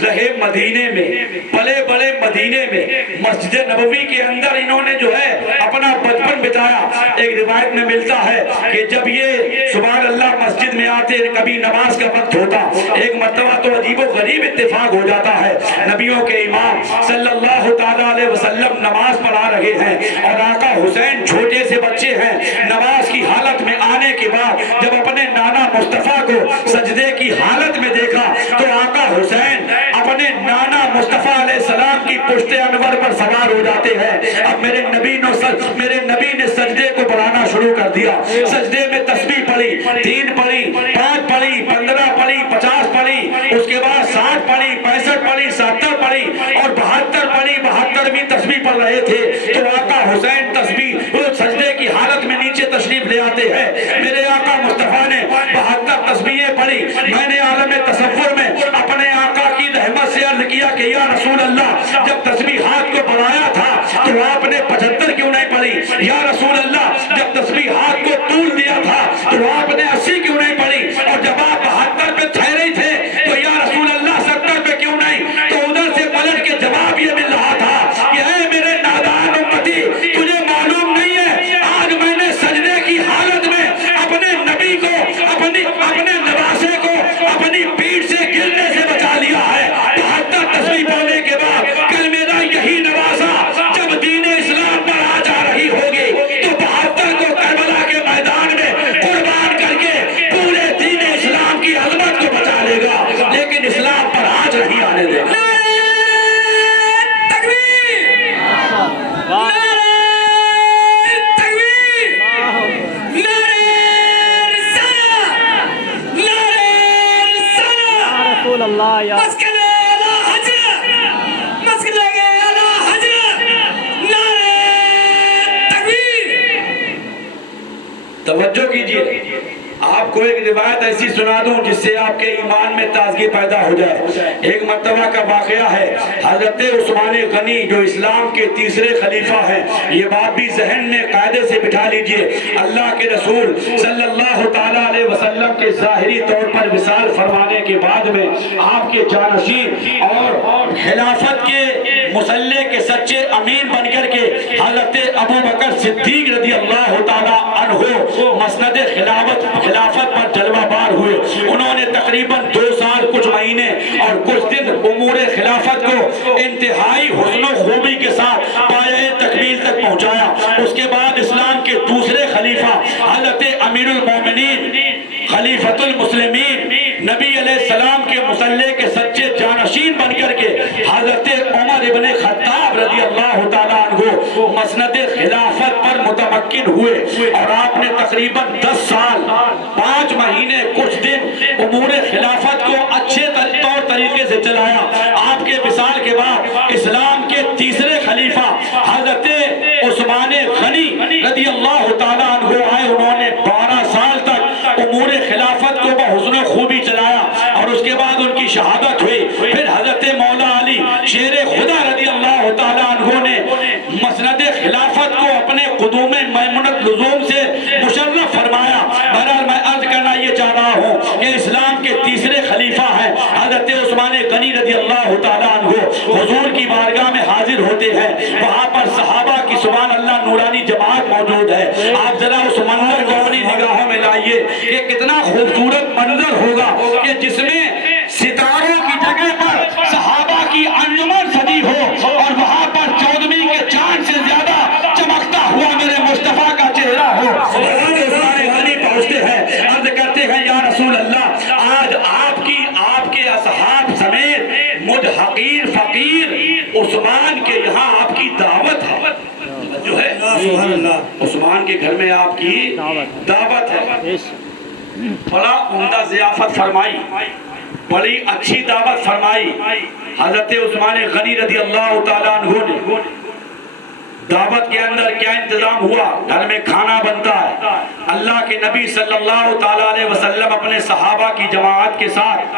رہے مدینے میں پلے بڑے مدینے میں مسجد نبوی کے اندر انہوں نے جو ہے اپنا بچپن بتایا. ایک روایت میں ملتا ہے کہ جب یہ سبحان اللہ مسجد میں آتے کبھی نماز کا وقت ہوتا ایک مرتبہ تو عجیب و غریب اتفاق ہو جاتا ہے. نبیوں کے امام صلی اللہ تعالیٰ علیہ وسلم نماز پڑھا رہے ہیں اور آقا حسین چھوٹے سے بچے ہیں. نماز کی حالت میں آنے کے بعد جب اپنے نانا مصطفیٰ کو سجدے کی حالت میں دیکھا تو آقا حسین اپنے نانا مصطفیٰ علیہ السلام کی پشت انور پر سوار ہو جاتے ہیں. اب میرے نبی نے سجدے کو بڑھانا شروع کر دیا. سجدے میں تسبیح پڑھی 3 پڑھی 5 پڑھی 15 پڑھی 50 پڑھی اس کے بعد 60 پڑھی 65 پڑھی 70 پڑھی اور 72 پڑھی. 72ویں تسبیح پڑھ رہے تھے تو آقا حسین تسبیح سجدے کی حالت میں نیچے تشریف لے آتے ہیں. میرے آقا مصطفیٰ نے 72 تسبیحیں پڑھی. میں نے عالم تصور میں اپنے آقا کی رحمت سے عرض کیا کہ یا رسول اللہ جب تسبیحات کو بڑھایا تھا تو آپ نے 75 کیوں نہیں پڑھی؟ یا رسول اللہ جب تسبیحات کو طول دیا تھا تو آپ نے 80 کیوں نہیں پڑھی؟ اور جب آپ 72 پہ ٹھہرے تھے تو یا رسول اللہ 70 پہ کیوں نہیں؟ تو ادھر سے پلٹ کے جواب یہ مل رہا تھا کہ اے میرے نادان امتی تجھے معلوم نہیں ہے آج میں نے سجدے کی حالت میں اپنے نبی کو اپنے نواسے کو اپنی پیٹھ سے گرنے سے بچا لیا ہے. 72 تسبیح پڑھنے کے بعد کل میرا یہی نواسا جب دین اسلام پر آ جا رہی ہوگی تو 72 کو کربلا کے میدان میں قربان کر کے پورے دین اسلام کی عظمت کو بچا لے گا لیکن اسلام پر آج نہیں آنے دے گا. اللہ یا توجہ کیجئے. آپ کو ایک روایت ایسی سنا دوں جس سے آپ کے ایمان میں تازگی پیدا ہو جائے. ایک مرتبہ کا واقعہ ہے حضرت عثمان غنی جو اسلام کے تیسرے خلیفہ ہیں. یہ بات بھی ذہن میں قاعدے سے بٹھا لیجئے. اللہ کے رسول صلی اللہ تعالیٰ علیہ وسلم کے ظاہری طور پر وصال فرمانے کے بعد میں آپ کے جانشین اور خلافت کے مسلح کے سچے امین بن کر کے حضرت ابو بکر صدیق رضی اللہ تعالیٰ عنہ مسند خلافت پر جلوہ بار ہوئے. انہوں نے تقریباً 2 سال کچھ مہینے اور کچھ دن امور خلافت کو انتہائی حسن و خوبی کے ساتھ پایہ تکمیل تک پہنچایا. اس کے بعد اسلام کے دوسرے خلیفہ حضرت امیر المومنین خلیفۃ المسلمین نبی علیہ السلام کے مسلح کے سچے جانشین بن کر کے حضرت عمر ابن خطاب رضی اللہ تعالیٰ عنہ مسند خلافت پر متمکن ہوئے اور آپ نے تقریباً 10 سال 5 مہینے کچھ دن امور خلافت کو اچھے طور طریقے سے چلایا. آپ کے وصال کے بعد اسلام کے تیسرے خلیفہ حضرت عثمان غنی رضی اللہ تعالیٰ عنہ آئے. انہوں نے 12 سال تک امور خلافت کو بحسن و خوبی چلایا اور اس کے بعد ان کی شہادت ہوئی. پھر حضرت مولا علی شیر خدا رضی اللہ تعالیٰ عنہ نے مسند خلافت کو اپنے قدوم میمنت لزوم سے مشرف فرمایا. بہرحال میں عرض کرنا یہ چاہ رہا ہوں کہ اسلام کے تیسرے خلیفہ ہیں حضرت عثمان غنی رضی اللہ تعالیٰ عنہ. حضور کی بارگاہ میں حاضر ہوتے ہیں. وہاں پر صحابہ کی سبحان اللہ نورانی جماعت موجود ہے. آپ ذرا اس منظر کو اپنی نگاہوں میں لائیے کہ کتنا خوبصورت منظر ہوگا کہ جس میں ستاروں کی جگہ پر صحابہ عثمان کے یہاں آپ کی دعوت ہے جو ہے، سبحان اللہ، عثمان کے گھر میں آپ کی دعوت ہے، بے شک بڑا عمدہ ضیافت فرمائی، بڑی اچھی دعوت فرمائی حضرت عثمان غنی رضی اللہ تعالیٰ عنہ نے۔ دعوت کے اندر کیا انتظام ہوا؟ گھر میں کھانا بنتا ہے، اللہ کے نبی صلی اللہ تعالیٰ علیہ وسلم اپنے صحابہ کی جماعت کے ساتھ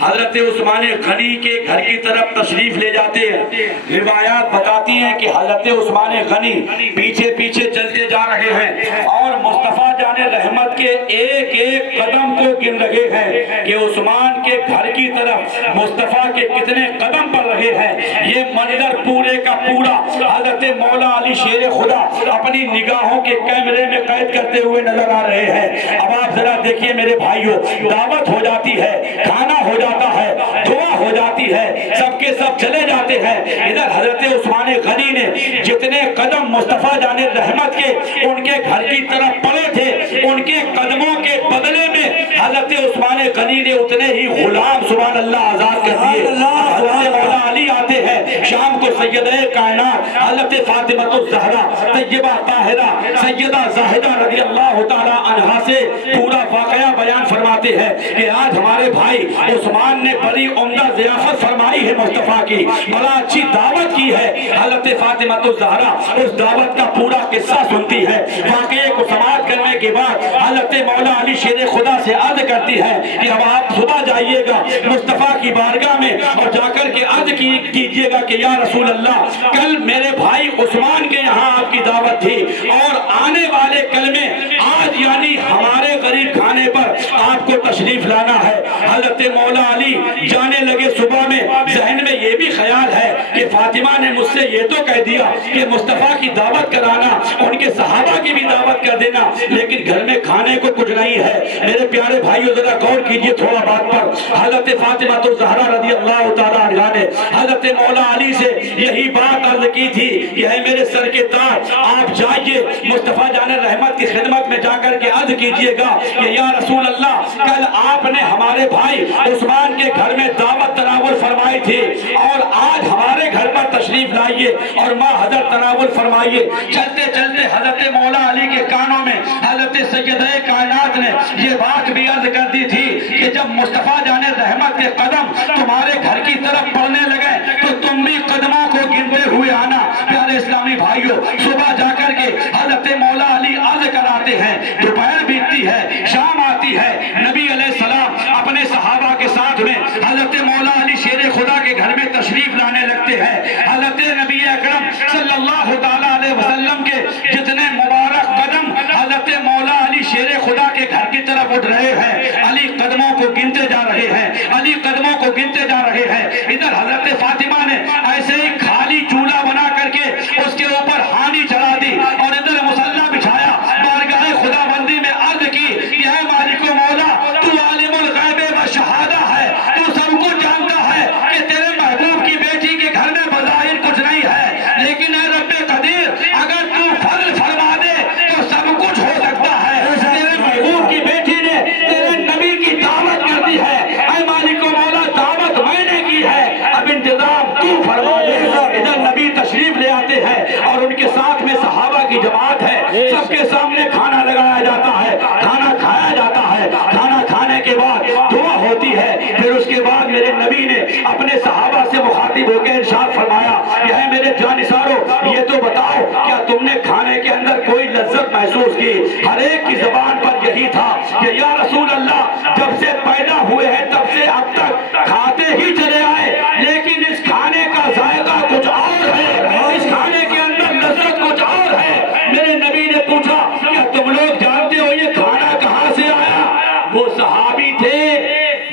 حضرت عثمان غنی کے گھر کی طرف تشریف لے جاتے ہیں۔ روایات بتاتی ہیں کہ حضرت عثمان غنی پیچھے پیچھے چلتے جا رہے ہیں اور مصطفیٰ جان رحمت کے ایک ایک قدم کو گن رہے ہیں کہ عثمان کے گھر کی طرف مصطفیٰ کے کتنے قدم پڑ رہے ہیں۔ یہ منظر پورے کا پورا حضرت مولا علی شیر خدا اپنی نگاہوں کے کیمرے میں قید کرتے ہوئے نظر آ رہے ہیں۔ اب آپ ذرا دیکھیے میرے بھائیوں، دعوت ہو جاتی ہے، کھانا ہو جاتا ہے، دعا ہو جاتی ہے، سب کے سب چلے جاتے ہیں۔ ادھر حضرت عثمان غنی نے جتنے قدم مصطفیٰ جان رحمت کے ان کے گھر کی طرف پڑے تھے، ان کے قدموں کے بدلے میں حضرت عثمان غنی نے اتنے ہی غلام سبحان اللہ آزاد کر دیے۔ حضرت مولا علی آتے ہیں شام کو، سیدہ کائنات حضرت فاطمہ الزہرا طیبہ طاہرہ سیدہ زاہدہ رضی اللہ تعالی عنہا سے پورا واقعہ بیان فرماتے ہیں کہ آج ہمارے بھائی عثمان نے بڑی عمدہ ضیافت فرمائی ہے مصطفیٰ کی، بڑا اچھی دعوت کی ہے۔ حضرت فاطمہ الزہرا اس دعوت کا پورا قصہ سنتی ہے، واقعے کو سماعت کرنے کے بعد حضرت مولا علی شیر خدا سے عرض کرتی ہے کہ اب آپ صبح جائیے گا مصطفیٰ کی بارگاہ میں اور جا کر کے عرض کیجیے گا کہ یا رسول اللہ، کل میرے بھائی عثمان کے یہاں آپ کی دعوت تھی اور آنے والے کل میں آج یعنی ہمارے غریب کھانے پر آپ کو تشریف لانا ہے۔ حضرت مولا علی جانے لگے، صبح میں ذہن میں یہ بھی خیال ہے کہ فاطمہ نے مجھ سے یہ تو کہہ دیا کہ مصطفیٰ کی دعوت کرانا، ان کے صحابہ کی بھی دعوت کر دینا، لیکن گھر میں کھانے کو کچھ نہیں ہے۔ میرے پیارے بھائیو ذرا غور کیجئے تھوڑا بات پر۔ حضرت فاطمہ الزہرا رضی اللہ تعالیٰ عنہا نے حضرت مولا علی سے یہی بات عرض کی تھی کہ اے میرے سر کے تاج، آپ جائیے مصطفیٰ جان رحمت کی خدمت میں جا کر کے عرض کیجئے گا کہ یا رسول اللہ، کل آپ نے ہمارے بھائی عثمان کے گھر میں دعوت تناول فرمائی تھی اور آج ہمارے گھر پر تشریف لائیے اور ماں حضرت تناول فرمائیے۔ چلتے چلتے حضرت مولا علی کے کانوں میں حضرت سیدہ کائنات نے یہ بات بھی عرض کر دی تھی کہ جب مصطفیٰ جان رحمت کے قدم تمہارے گھر کی طرف پڑنے لگے تو تم بھی قدموں کو گنتے ہوئے آنا۔ پیارے اسلامی بھائیوں، صبح جا کر کے حضرت مولا علی عرض کراتے ہیں، دوپہر بیتتی ہے، شام آتی ہے، نبی علیہ السلام اپنے صحابہ کے ساتھ میں حضرت مولا علی شیر خدا کے گھر میں تشریف لانے لگتے ہیں۔ حضرت نبی اکرم صلی اللہ تعالیٰ علیہ وسلم کے جتنے مبارک قدم حضرت مولا علی شیر خدا کے گھر کی طرف اٹھ رہے ہیں، علی قدموں کو گنتے جا رہے ہیں، علی قدموں کو گنتے جا رہے ہیں۔ ادھر حضرت فاطمہ نے ایسے ہی خالی چولہا بنا کر کے اس کے اوپر ہانی چڑھا دی اور ادھر مصلی بچھایا، بارگاہ خدا بندی میں عرض کی کہ اے مالک و مولا، تو عالم الغیب و شہادہ ہے، تو سب کچھ جانتا ہے کہ تیرے محبوب کی بیٹی کے گھر میں بظاہر کچھ نہیں ہے، لیکن اے رب قدیر، اگر تو فضل فرما دے تو سب کچھ ہو سکتا ہے۔ تیرے محبوب کی بیٹی نے تیرے نبی کی دعوت کر دی ہے، اے مالک و مولا دعوت میں نے کی ہے، اب انتظام تو فرما دے۔ ادھر نبی تشریف لے آتے ہیں اور ان کے ساتھ میں صحابہ کی جماعت ہے، سب کے سامنے کھانا لگایا جاتا ہے، کھانا کھایا جاتا ہے، کھانا کھانے کے بعد دعا ہوتی ہے، پھر اس کے بعد میرے نبی نے اپنے صحابہ سے مخاطب ہو کے ارشاد فرمایا کہ اے میرے جانثارو، یہ تو بتاؤ کیا تم نے کھانے کے اندر کوئی لذت محسوس کی؟ ہر ایک کی زبان پر یہی تھا کہ یا رسول اللہ، جب سے پیدا ہوئے ہیں تب سے اب تک کھاتے ہی چلے آئے، لیکن اس کھانے کا ذائقہ کچھ اور ہے، اس کھانے کے اندر لذت کچھ اور ہے۔ میرے نبی نے پوچھا کیا تم لوگ جانتے ہو یہ کھانا کہاں سے آیا؟ وہ صحابی تھے،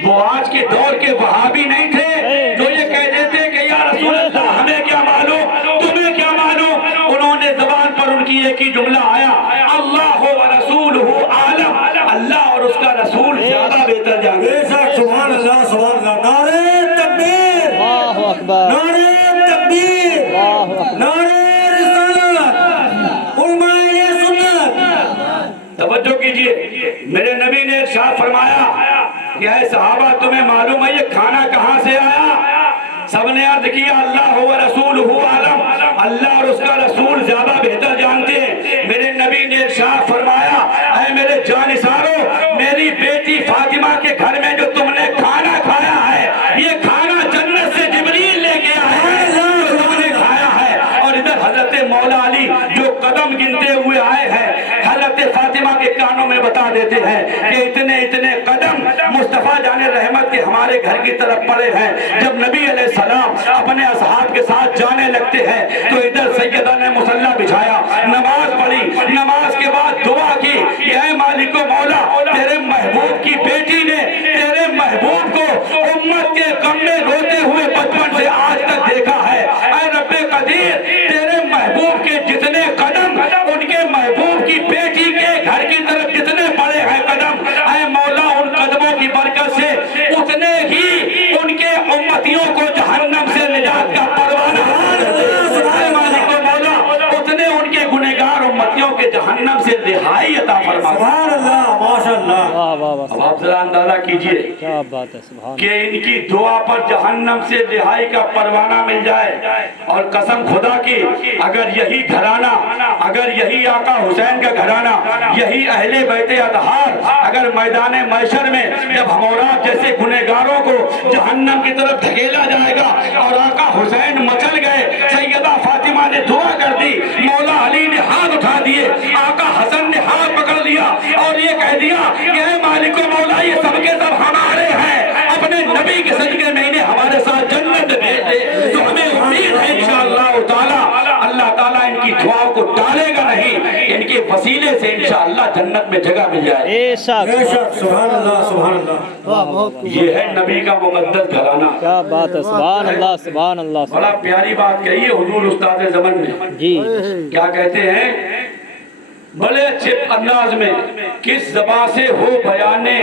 وہ آج کے دور کے وہابی نہیں تھے جو یہ کہہ دیتے کہ یا رسول اللہ ہمیں کیا معلوم، تمہیں کیا معلوم۔ انہوں نے زبان پر ان کی ایک ہی جملہ آیا، اللہ و رسولہ عالم، اللہ اور اس کا رسول زیادہ بہتر جانتے ہیں۔ سبحان اللہ، سبحان اللہ، نعرہ تکبیر، اللہ اکبر، نعرہ تکبیر، اللہ اکبر، نعرہ رسالت، علماء اہل سنت۔ توجہ کیجئے، میرے نبی نے ارشاد فرمایا کہ اے صحابہ تمہیں معلوم ہے یہ کھانا کہاں سے آیا؟ سب نے عرض کیا اللہ و رسولہ عالم، اللہ اور اس کا رسول زیادہ بہتر جانتے ہیں۔ میرے نبی نے ارشاد فرمایا اے میرے جانثارو، میری بیٹی فاطمہ کے گھر میں جو تم نے کھانا کھایا ہے یہ کھانا جنت سے جبریل لے کے آیا ہے، جو تم نے کھایا ہے۔ اور ادھر حضرت مولا علی جو قدم گنتے ہوئے آئے ہیں، حضرت فاطمہ کے کانوں میں بتا دیتے ہیں کہ اتنے اتنے قدم مصطفیٰ جان رحمت کے ہمارے گھر کی طرف پڑے ہیں۔ جب نبی علیہ السلام اپنے اصحاب کے ساتھ جانے لگتے ہیں تو ادھر سیدہ نے مصلی بچھایا، نماز پڑھی، نماز کے بعد دعا کی کہ اے مالک و مولا، تیرے محبوب کی بیٹی نے تیرے محبوب کو امت کے غم میں روتے ہوئے بچپن سے آج تک دیکھا ہے۔ اے رب قدیر، تیرے محبوب کے جتنے قدم ان کے محبوب کی بیٹی کے گھر کی طرف جتنے بڑے ہیں قدم، اے مولا ان قدموں کی برکت سے اتنے ہی ان کے امتیوں کو جہنم سے نجات کا پروانہ اے مالک و مولا اتنے ان کے گنہگار امتیوں کے جہنم سے رہائی عطا فرما۔ سبحان اللہ، ماشاء اللہ۔ واہ واہ واہ، اب آپ ذرا اندازہ کیجئے کیا بات ہے، سبحان کہ ان کی دعا پر جہنم سے رہائی کا پروانہ مل جائے۔ اور قسم خدا کی اگر یہی گھرانہ، اگر یہی آقا حسین کا گھرانہ، یہی اہل بیت اطہار اگر میدان محشر میں جب ہمورات جیسے گنہگاروں کو جہنم کی طرف دھکیلا جائے گا اور آقا حسین مچل گئے، سیدہ فاطمہ نے دعا کر دی، مولا علی نے ہاتھ اٹھا دیے، آقا حسن نے ہاتھ پکڑ لیا اور یہ کہہ دیا کہ اے مالک و مولا یہ سب کے سب ہمارے ہیں، اپنے نبی کے صدقے میں انہیں ہمارے ساتھ جنت بھیج دے۔ تو ہمیں امید ہے انشاءاللہ تعالی اللہ تعالیٰ ان کی دعاؤں کو ٹالے گا نہیں، ان کے وسیلے سے انشاءاللہ جنت میں جگہ مل جائے۔ بے شک، بے شک، سبحان اللہ، سبحان اللہ۔ یہ ہے نبی کا مقدس گھرانہ۔ کیا بات ہے، سبحان اللہ، سبحان اللہ۔ بڑا پیاری بات کہی ہے حضور استاد زمن نے، جی کیا کہتے ہیں بڑے اچھے انداز میں، کس زبان سے ہو بیانے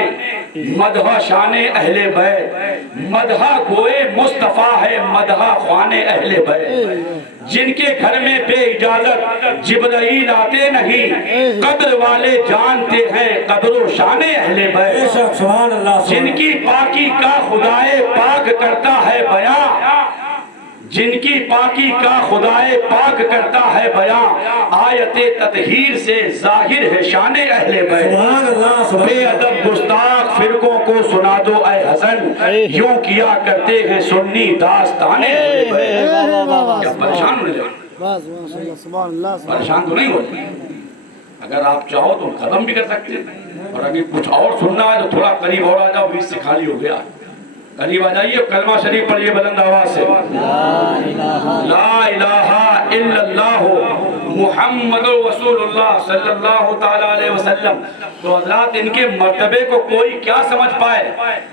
مدح شان اہل بیت، مدح گوئے مصطفیٰ ہے مدح خوان اہل بیت، جن کے گھر میں بے اجازت جبرائیل آتے نہیں، قدر والے جانتے ہیں قدر و شان اہل بے بیت، شک، سبحان اللہ، جن کی پاکی کا خدائے پاک کرتا ہے بیان، جن کی پاکی کا خدائے پاک کرتا ہے بیان، آیت تطہیر سے ظاہر ہے شان اہل بیت۔ سبحان اللہ، سبحان بے ادب گستاخ فرقوں کو سنا دو اے حسن، یوں کیا کرتے ہیں سنی داستان اہل بیت۔ واہ واہ واہ واہ، کیا پریشان ہونے لگے؟ پریشان تو نہیں ہوتے؟ اگر آپ چاہو تو ختم بھی کر سکتے ہیں، اور اگر کچھ اور سننا ہے تو تھوڑا قریب اور آ جاؤ، بیچ سے خالی ہو گیا، قریب آ جائیے، کلمہ شریف پڑھیے بلند آواز سے، لا الہ الا اللہ محمد رسول اللہ صلی اللہ تعالیٰ علیہ وسلم۔ تو حضرات ان کے مرتبے کو کوئی کیا سمجھ پائے؟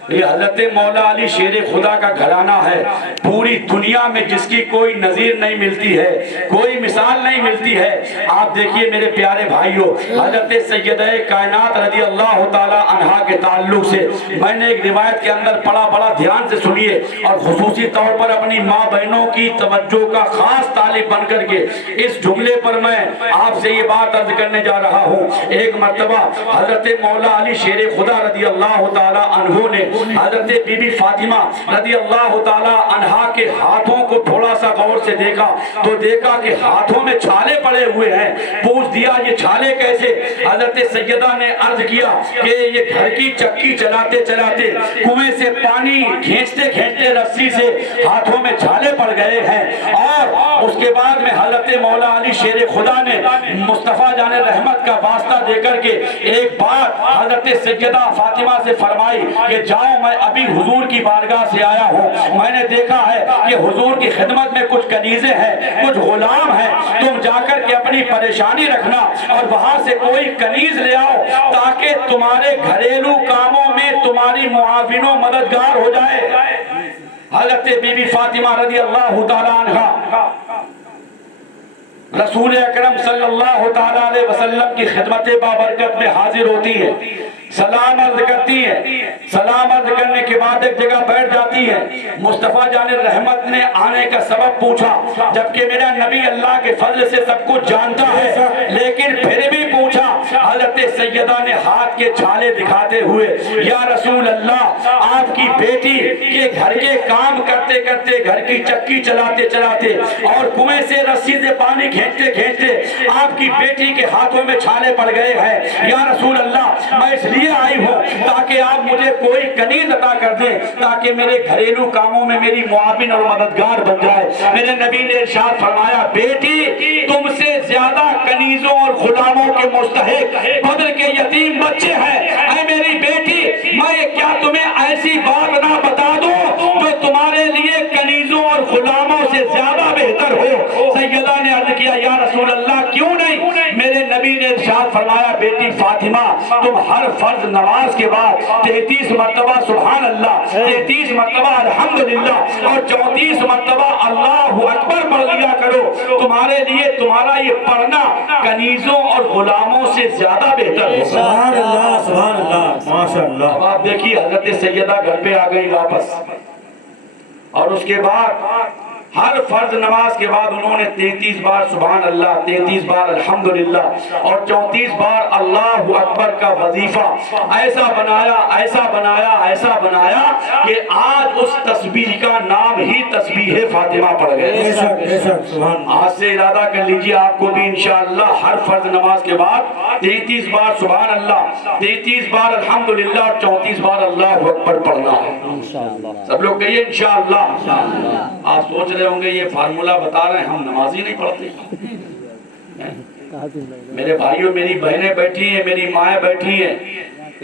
یہ حضرت مولا علی شیر خدا کا گھرانہ ہے، پوری دنیا میں جس کی کوئی نظیر نہیں ملتی ہے، کوئی مثال نہیں ملتی ہے۔ آپ دیکھیے میرے پیارے بھائیوں، حضرت سیدہ کائنات رضی اللہ تعالیٰ عنہا کے تعلق سے میں نے ایک روایت کے اندر پڑھا، بڑا دھیان سے سنیے، اور خصوصی طور پر اپنی ماں بہنوں کی توجہ کا خاص طالب بن کر کے اس جملے پر میں آپ سے یہ بات عرض کرنے جا رہا ہوں۔ ایک مرتبہ حضرت مولا علی شیر خدا رضی اللہ تعالی عنہ نے حضرت بی بی فاطمہ رضی اللہ تعالی عنہا کے ہاتھوں کو تھوڑا سا غور سے دیکھا تو دیکھا کہ ہاتھوں میں چھالے پڑے ہوئے ہیں۔ پوچھ دیا یہ چھالے کیسے؟ حضرت سیدہ نے عرض کیا کہ یہ گھر کی چکی چلاتے چلاتے کنویں سے پانی کھینچتے کھینچتے رسی سے ہاتھوں میں چھالے پڑ گئے ہیں۔ اور اس کے بعد میں حضرت مولا علی شیر خدا نے مصطفیٰ جان رحمت کا واسطہ دے کر کے ایک بات حضرت سیدہ فاطمہ سے فرمائی کہ جاؤ میں ابھی حضور کی بارگاہ سے آیا ہوں، میں نے دیکھا ہے کہ حضور کی خدمت میں کچھ کنیزیں ہیں، کچھ غلام ہیں، تم جا کر کے اپنی پریشانی رکھنا اور وہاں سے کوئی کنیز لے آؤ تاکہ تمہارے گھریلو کاموں میں تمہاری معاون و مددگار ہو جائے۔ حضرت بی بی فاطمہ رضی اللہ تعالیٰ عنہ رسول اکرم صلی اللہ تعالیٰ علیہ وسلم کی خدمت بابرکت میں حاضر ہوتی ہے، سلام عرض کرتی ہے، سلام عرض کرنے کے بعد ایک جگہ بیٹھ جاتی ہے۔ مصطفیٰ جان رحمت نے آنے کا سبب پوچھا، جبکہ میرا نبی اللہ کے فضل سے سب کچھ جانتا ہے، لیکن پھر بھی پوچھا۔ حضرت سیدہ نے ہاتھ کے چھالے دکھاتے ہوئے یا رسول اللہ آپ کی بیٹی کے گھر کے کام کرتے کرتے گھر کی چکی چلاتے چلاتے اور کنویں سے رسی سے پانی کھینچتے کھینچتے آپ کی بیٹی کے ہاتھوں میں چھالے پڑ گئے ہیں، یا رسول اللہ میں اس لیے آئی ہوں تاکہ آپ مجھے کوئی کنیز عطا کر دیں تاکہ میرے گھریلو کاموں میں میری معاون اور مددگار بن جائے۔ میرے نبی نے ارشاد فرمایا بیٹی تم سے زیادہ کنیزوں اور غلاموں کے مستحق بدر کے یتیم بچے ہیں، اے میری بیٹی میں کیا تمہیں ایسی بات نہ بتا دوں جو تمہارے لیے کنیزوں اور غلاموں سے زیادہ بہتر ہو؟ سیدہ نے عرض کیا یا رسول اللہ کیوں نہیں؟ میرے نبی نے ارشاد فرمایا بیٹی فاطمہ تم ہر فرض نماز کے بعد 33 مرتبہ سبحان اللہ، 33 مرتبہ الحمدللہ اور 34 مرتبہ اللہ اکبر پڑھ لیا کرو، تمہارے لیے تمہارا یہ پڑھنا کنیزوں اور غلاموں سے زیادہ بہتر ہے۔ سبحان اللہ سبحان اللہ ماشاء اللہ۔ اب آپ دیکھیے حضرت سیدہ گھر پہ آ گئی واپس، اور اس کے بعد ہر فرض نماز کے بعد انہوں نے 33 بار سبحان اللہ، 33 بار الحمدللہ اور 34 بار اللہ اکبر کا وظیفہ ایسا بنایا ایسا بنایا ایسا بنایا کہ آج اس تسبیح کا نام ہی تسبیح فاطمہ پڑ گئے۔ بے شک بے شک سبحان اللہ۔ آج سے ارادہ کر لیجئے آپ کو بھی انشاءاللہ ہر فرض نماز کے بعد 33 بار سبحان اللہ، 33 بار الحمدللہ اور 34 بار اللہ اکبر پڑھنا ہے۔ سب لوگ کہیے انشاءاللہ۔ آپ سوچ رہے ہوں گے یہ فارمولا بتا رہے ہیں ہم نماز ہی نہیں پڑھتے۔ میرے بھائیوں میری بہنیں بیٹھی ہیں، میری مائیں بیٹھی ہیں،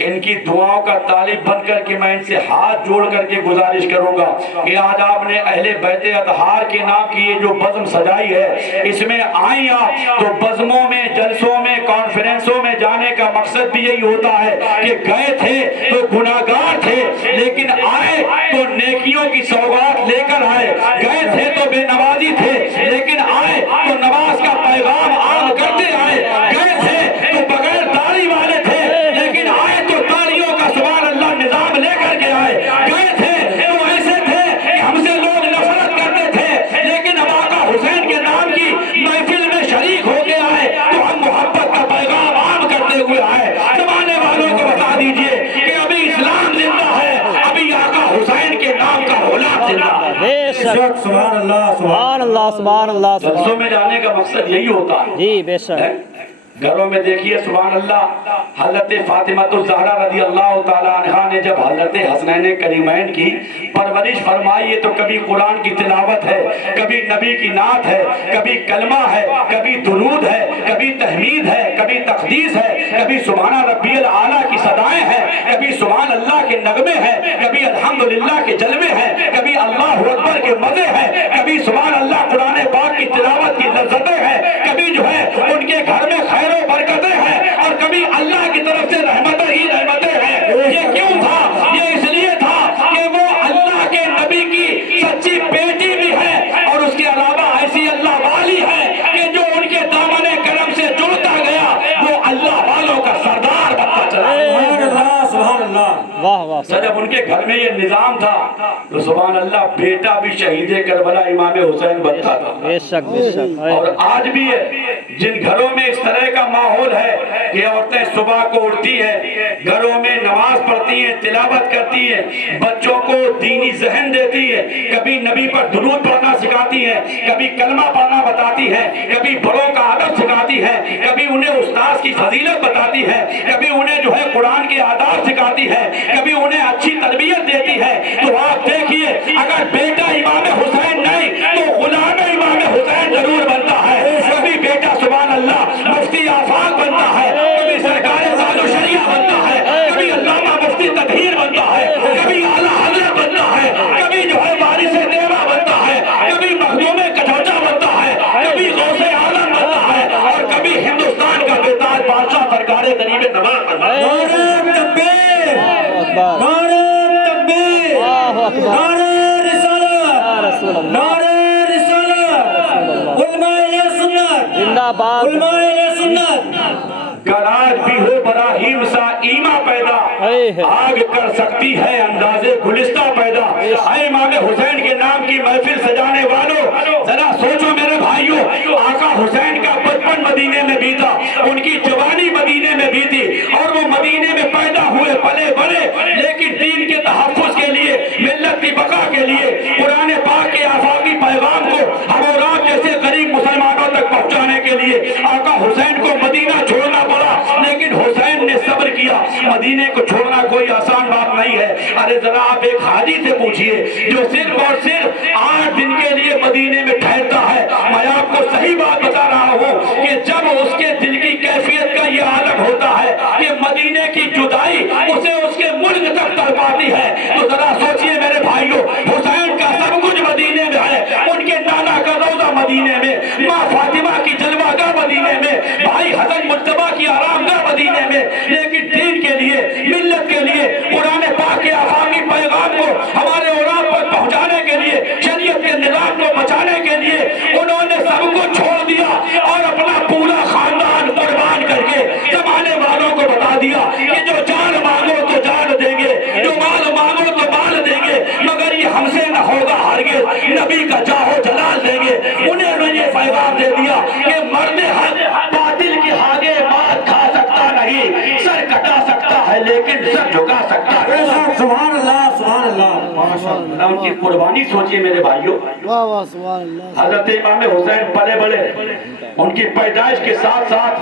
ان کی دعاؤں کا طالب بن کر کے میں ان سے ہاتھ جوڑ کر کے گزارش کروں گا کہ آج آپ نے اہل بیت اطہار کے نام کی یہ جو بزم سجائی ہے اس میں آئیں آپ تو بزموں میں جلسوں میں کانفرنسوں میں جانے کا مقصد بھی یہی ہوتا ہے کہ گئے تھے تو گناہگار تھے لیکن آئے تو نیکیوں کی سوغات لے کر آئے، گئے تھے تو بے نمازی تھے لیکن آئے تو نماز کا پیغام عام کرتے آئے، گئے تھے تو بغیر داڑھی والے تھے لیکن آئے تو داڑھیوں کا سبحان اللہ نظام لے کر کے آئے، گئے تھے تو ایسے تھے کہ ہم سے لوگ نفرت کرتے تھے لیکن اب آقا حسین کے نام کی محفل میں شریک ہو کے آئے تو ہم محبت کا پیغام عام کرتے ہوئے آئے۔ زمانے والوں کو بتا دیجئے کہ ابھی اسلام زندہ ہے، ابھی آقا حسین کے نام کا غلام زندہ ہے۔ بے شک سبحان اللہ سبحان اللہ سبحان اللہ جلسوں میں جانے کا مقصد یہی ہوتا ہے۔ جی بے شک۔ گھروں میں دیکھیے سبحان اللہ حضرت فاطمہ الزہرا رضی اللہ تعالیٰ عنہ نے جب حضرت حسنین کریمین کی پرورش فرمائی ہے تو کبھی قرآن کی تلاوت ہے، کبھی نبی کی نعت ہے، کبھی کلمہ ہے، کبھی درود ہے، کبھی تحمید ہے، کبھی تقدیس ہے، کبھی سبحان ربی الاعلیٰ کی صدائیں ہیں، کبھی سبحان اللہ کے نغمے ہیں، کبھی الحمدللہ کے جلوے ہیں، کبھی اللہ اکبر کے مزے ہیں، کبھی سبحان اللہ قرآن پاک کی تلاوت کی لذتیں ہیں، کبھی جو ہے ان کے گھر میں خیر و برکتیں ہیں اور کبھی اللہ کی طرف سے رحمتیں ہی رحمتیں ہیں۔ یہ کیوں تھا؟ یہ اس لیے تھا کہ وہ اللہ کے نبی کی سچی بیٹی بھی ہے اور اس کے علاوہ ایسی اللہ والی ہے کہ جو ان کے دامن کرم سے جڑتا گیا وہ اللہ والوں کا سردار بنتا چلا۔ سبحان اللہ سبحان اللہ۔ واہ واہ جب ان کے گھر میں یہ نظام تھا تو سبحان اللہ بیٹا بھی شہید کربلا امام حسین بنتا تھا۔ بے شک بے شک۔ اور آج بھی ہے جن گھروں میں اس طرح کا ماحول ہے کہ عورتیں صبح کو اٹھتی ہیں، گھروں میں نماز پڑھتی ہیں، تلاوت کرتی ہیں، بچوں کو دینی ذہن دیتی ہیں، کبھی نبی پر درود پڑھنا سکھاتی ہیں، کبھی کلمہ پڑھنا بتاتی ہیں، کبھی بڑوں کا ادب سکھاتی ہیں، کبھی انہیں استاذ کی فضیلت بتاتی ہے، کبھی انہیں جو ہے قرآن کے آداب سکھاتی ہے، کبھی انہیں اچھی تربیت دیتی ہے۔ تو آپ دیکھیے اگر بیٹا امام حسین نہیں تو غلام امام حسین ضرور بنتا ہے۔ کبھی بیٹا سبحان اللہ مفتی آفاق بنتا ہے، کبھی سرکار ساز و شریعہ بنتا ہے، کبھی علامہ مفتی تطہیر بنتا ہے، کبھی اعلیٰ حضرت بنتا ہے، کبھی جو ہے وارث دیوا بنتا ہے، کبھی مخدوم کچوچا بنتا ہے، کبھی غوث عالم بنتا ہے اور کبھی ہندوستان کا بیتاج بادشاہ سرکار غریب نواز بنتا ہے۔ نعرہ تکبیر، اکبر، نعرہ تکبیر، اللہ اکبر، نعرہ رسالت، یا رسول اللہ، نعرہ رسالت، علماء اہل سنت، زندہ باد، علماء اہل سنت۔ گراج بھی ہو براہیم سا ایما پیدا، آگ کر سکتی ہے انداز گلستہ پیدا۔ اے امام حسین کے نام کی محفل سجانے والوں ذرا سوچو میرے بھائیوں، آقا حسین کا بچپن مدینے میں بیتا، ان کی جوانی مدینے میں کی تھی اور وہ مدینے میں پیدا ہوئے پلے بڑے، لیکن دین کے تحفظ کے لیے، ملت کی بقا کے لیے قرآن پاک کے آفاقی پیغام کو ہم اور آپ جیسے غریب مسلمانوں تک پہنچانے کے لیے آقا حسین کو مدینہ چھوڑنا پڑا، لیکن حسین نے صبر کیا۔ مدینے کو چھوڑنا کوئی آسان بات نہیں ہے۔ ارے ذرا آپ ایک حاجی سے پوچھئے جو صرف اور صرف 8 دن کے لیے مدینے میں ٹھہرتا ہے، میں آپ کو صحیح بات بتا رہا ہوں کہ جب اس کے دل کی کیفیت کا یہ عالم ہوتا ہے کہ مدینے کی جدائی اسے اس کے ملک تک تڑپاتی ہے، تو ذرا سوچئے میرے بھائیوں، حسین کا سب کچھ مدینے میں ہے، ان کے نانا کا روضہ مدینے میں، ماں فاطمہ کی جلوہ گاہ مدینے میں، بھائی حسن مجتبیٰ کی آرام گاہ مدینے میں، لیکن دین کے لیے، ملت کے لیے، قرآن پاک کے آفاقی پیغام کو ہمارے اورام پر پہنچانے کے لیے، شریعت کے نظام کو بچانے کے لیے انہوں نے سب کو چھوڑ دیا اور اپنا پورا خاندان قربان کر کے زمانے والوں کو بتا دیا کہ جو جان مانگو تو جان دیں گے، جو مال مانگو تو مال دیں گے، مگر یہ ہم سے نہ ہوگا ہرگز، نبی کا جاہو جلال دیں گے۔ انہیں نے یہ پیغام دے دیا کہ مرد حق باطل کے آگے بات کھا سکتا نہیں، سر کٹا سکتا ہے لیکن سر جھکا سکتا ہے۔ سبحان اللہ، سبحان اللہ۔ ان کی قربانی سوچئے میرے بھائیوں۔ واہ واہ سبحان اللہ۔ حضرت امام حسین پلے بڑے، ان کی پیدائش کے ساتھ ساتھ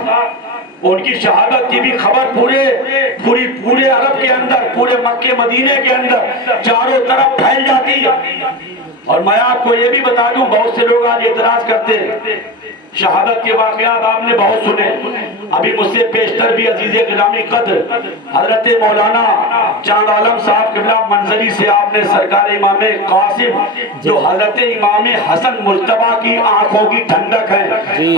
ان کی شہادت کی بھی خبر پورے عرب کے اندر، پورے مکہ مدینے کے اندر چاروں طرف پھیل جاتی ہے۔ اور میں آپ کو یہ بھی بتا دوں، بہت سے لوگ آج اعتراض کرتے ہیں، شہادت کے واقعات آپ نے بہت سنے، ابھی مجھ سے پیشتر بھی عزیز گرامی قدر حضرت مولانا چاند عالم صاحب قبلہ منظری سے آپ نے سرکار امام قاسم جو حضرت امام حسن مجتبیٰ کی آنکھوں کی ٹھنڈک ہے،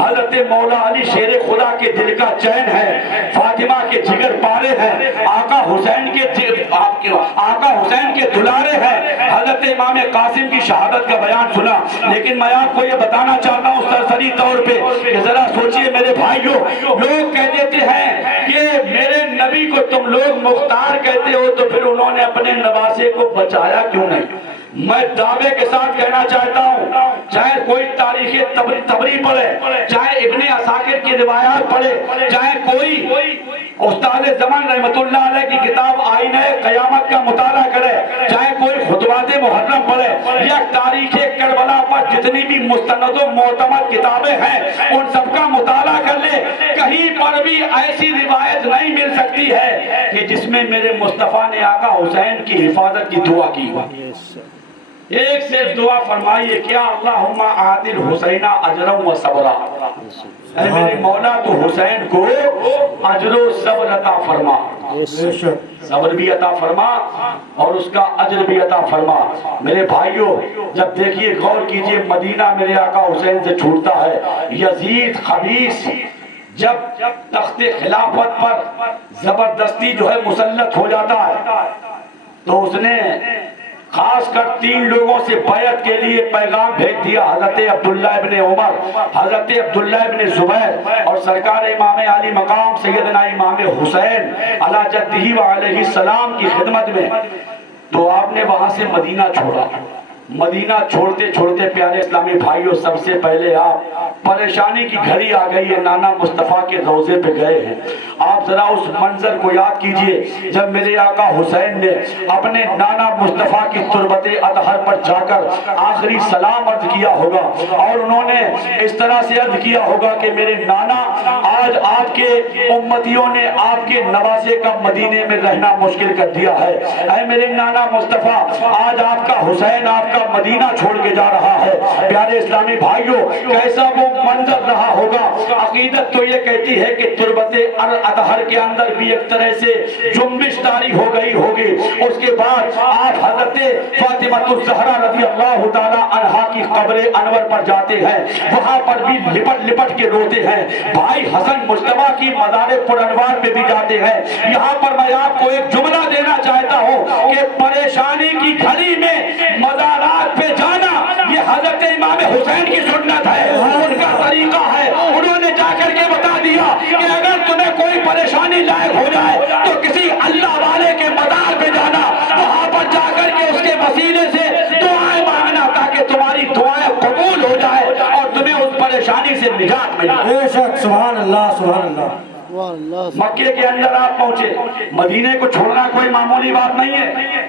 حضرت مولا علی شیر خدا کے دل کا چین ہے، فاطمہ کے جگر پارے ہیں، آقا حسین کے دلارے ہیں، حضرت امام قاسم کی شہادت کا بیان سنا۔ لیکن میں آپ کو یہ بتانا چاہتا ہوں سرسری طور پہ کہ ذرا سوچئے میرے بھائیوں، لوگ کہہ دیتے ہیں کہ میرے نبی کو تم لوگ مختار کہتے ہو، تو پھر انہوں نے اپنے نواسے کو بچایا کیوں نہیں؟ میں دعوے کے ساتھ کہنا چاہتا ہوں، چاہے کوئی تاریخ طبری پڑھے، چاہے ابن عساکر کی روایات پڑھے، چاہے کوئی استاد زمان رحمت اللہ علیہ کی کتاب آئینہ قیامت کا مطالعہ کرے، چاہے کوئی خطبات محرم پڑھے، یا تاریخ کربلا پر جتنی بھی مستند و معتمد کتابیں ہیں ان سب کا مطالعہ کر لے، کہیں پر بھی ایسی روایت نہیں مل سکتی ہے کہ جس میں میرے مصطفیٰ نے آقا حسین کی حفاظت کی دعا کی ہو۔ ایک صرف دعا فرمائیے، کیا اللہم آت الحسین اجرا و صبرا، اے میرے مولا تو حسین کو اجر و صبر عطا فرما، صبر بھی عطا فرما اور اس کا اجر بھی عطا فرما۔ میرے بھائیوں، جب دیکھیے غور کیجئے، مدینہ میرے آقا حسین سے چھوٹتا ہے، یزید خبیث جب تخت خلافت پر زبردستی جو ہے مسلط ہو جاتا ہے تو اس نے خاص کر 3 لوگوں سے بیعت کے لیے پیغام بھیج دیا، حضرت عبداللہ ابن عمر، حضرت عبداللہ ابن زبیر اور سرکار امام علی مقام سیدنا امام حسین علی جدہ و علیہ السلام کی خدمت میں۔ تو آپ نے وہاں سے مدینہ چھوڑا۔ مدینہ چھوڑتے چھوڑتے پیارے اسلامی بھائیوں، سب سے پہلے آپ پریشانی کی گھڑی آ گئی ہے، نانا مصطفیٰ کے روضے پہ گئے ہیں۔ آپ ذرا اس منظر کو یاد کیجئے جب میرے آقا حسین نے اپنے نانا مصطفیٰ کی تربت اطہر پر جا کر آخری سلام عرض کیا ہوگا اور انہوں نے اس طرح سے عرض کیا ہوگا کہ میرے نانا، آج آپ کے امتیوں نے آپ کے نواسے کا مدینے میں رہنا مشکل کر دیا ہے، اے میرے نانا مصطفیٰ، آج آپ کا حسین آپ کا مدینہ چھوڑ کے جا رہا ہے۔ پیارے اسلامی بھائیوں، کیسا وہ منظر رہا ہوگا۔ عقیدت تو یہ کہتی ہے کہ تربت اطہر کے اندر بھی ایک طرح سے جنبش طاری ہو گئی ہوگی۔ اس کے بعد آپ حضرت فاطمہ الزہرا رضی اللہ تعالی عنہا کی قبر انور پر جاتے ہیں، وہاں پر بھی لپٹ لپٹ کے روتے ہیں۔ بھائی حسن مجتبیٰ کی مزار پر انوار پہ بھی جاتے ہیں۔ یہاں پر میں آپ کو ایک جملہ دینا چاہتا ہوں کہ پریشانی کی گھڑی میں مزارات پہ جانا یہ حضرت امام حسین کی سنت ہے، ان کا طریقہ ہے۔ انہوں نے جا کر کے بتا دیا کہ اگر تمہیں کوئی پریشانی لائق ہو جائے تو کسی اللہ والے کے مزار پہ جانا، وہاں پر جا کر کے اس کے وسیلے سے دعائیں مانگنا تاکہ تمہاری دعائیں قبول ہو جائے اور تمہیں اس پریشانی سے نجات ملے۔ بے شک، سبحان اللہ، سبحان اللہ۔ مکے کے اندر آپ پہنچے. مدینے کو چھوڑنا کوئی معمولی بات نہیں ہے.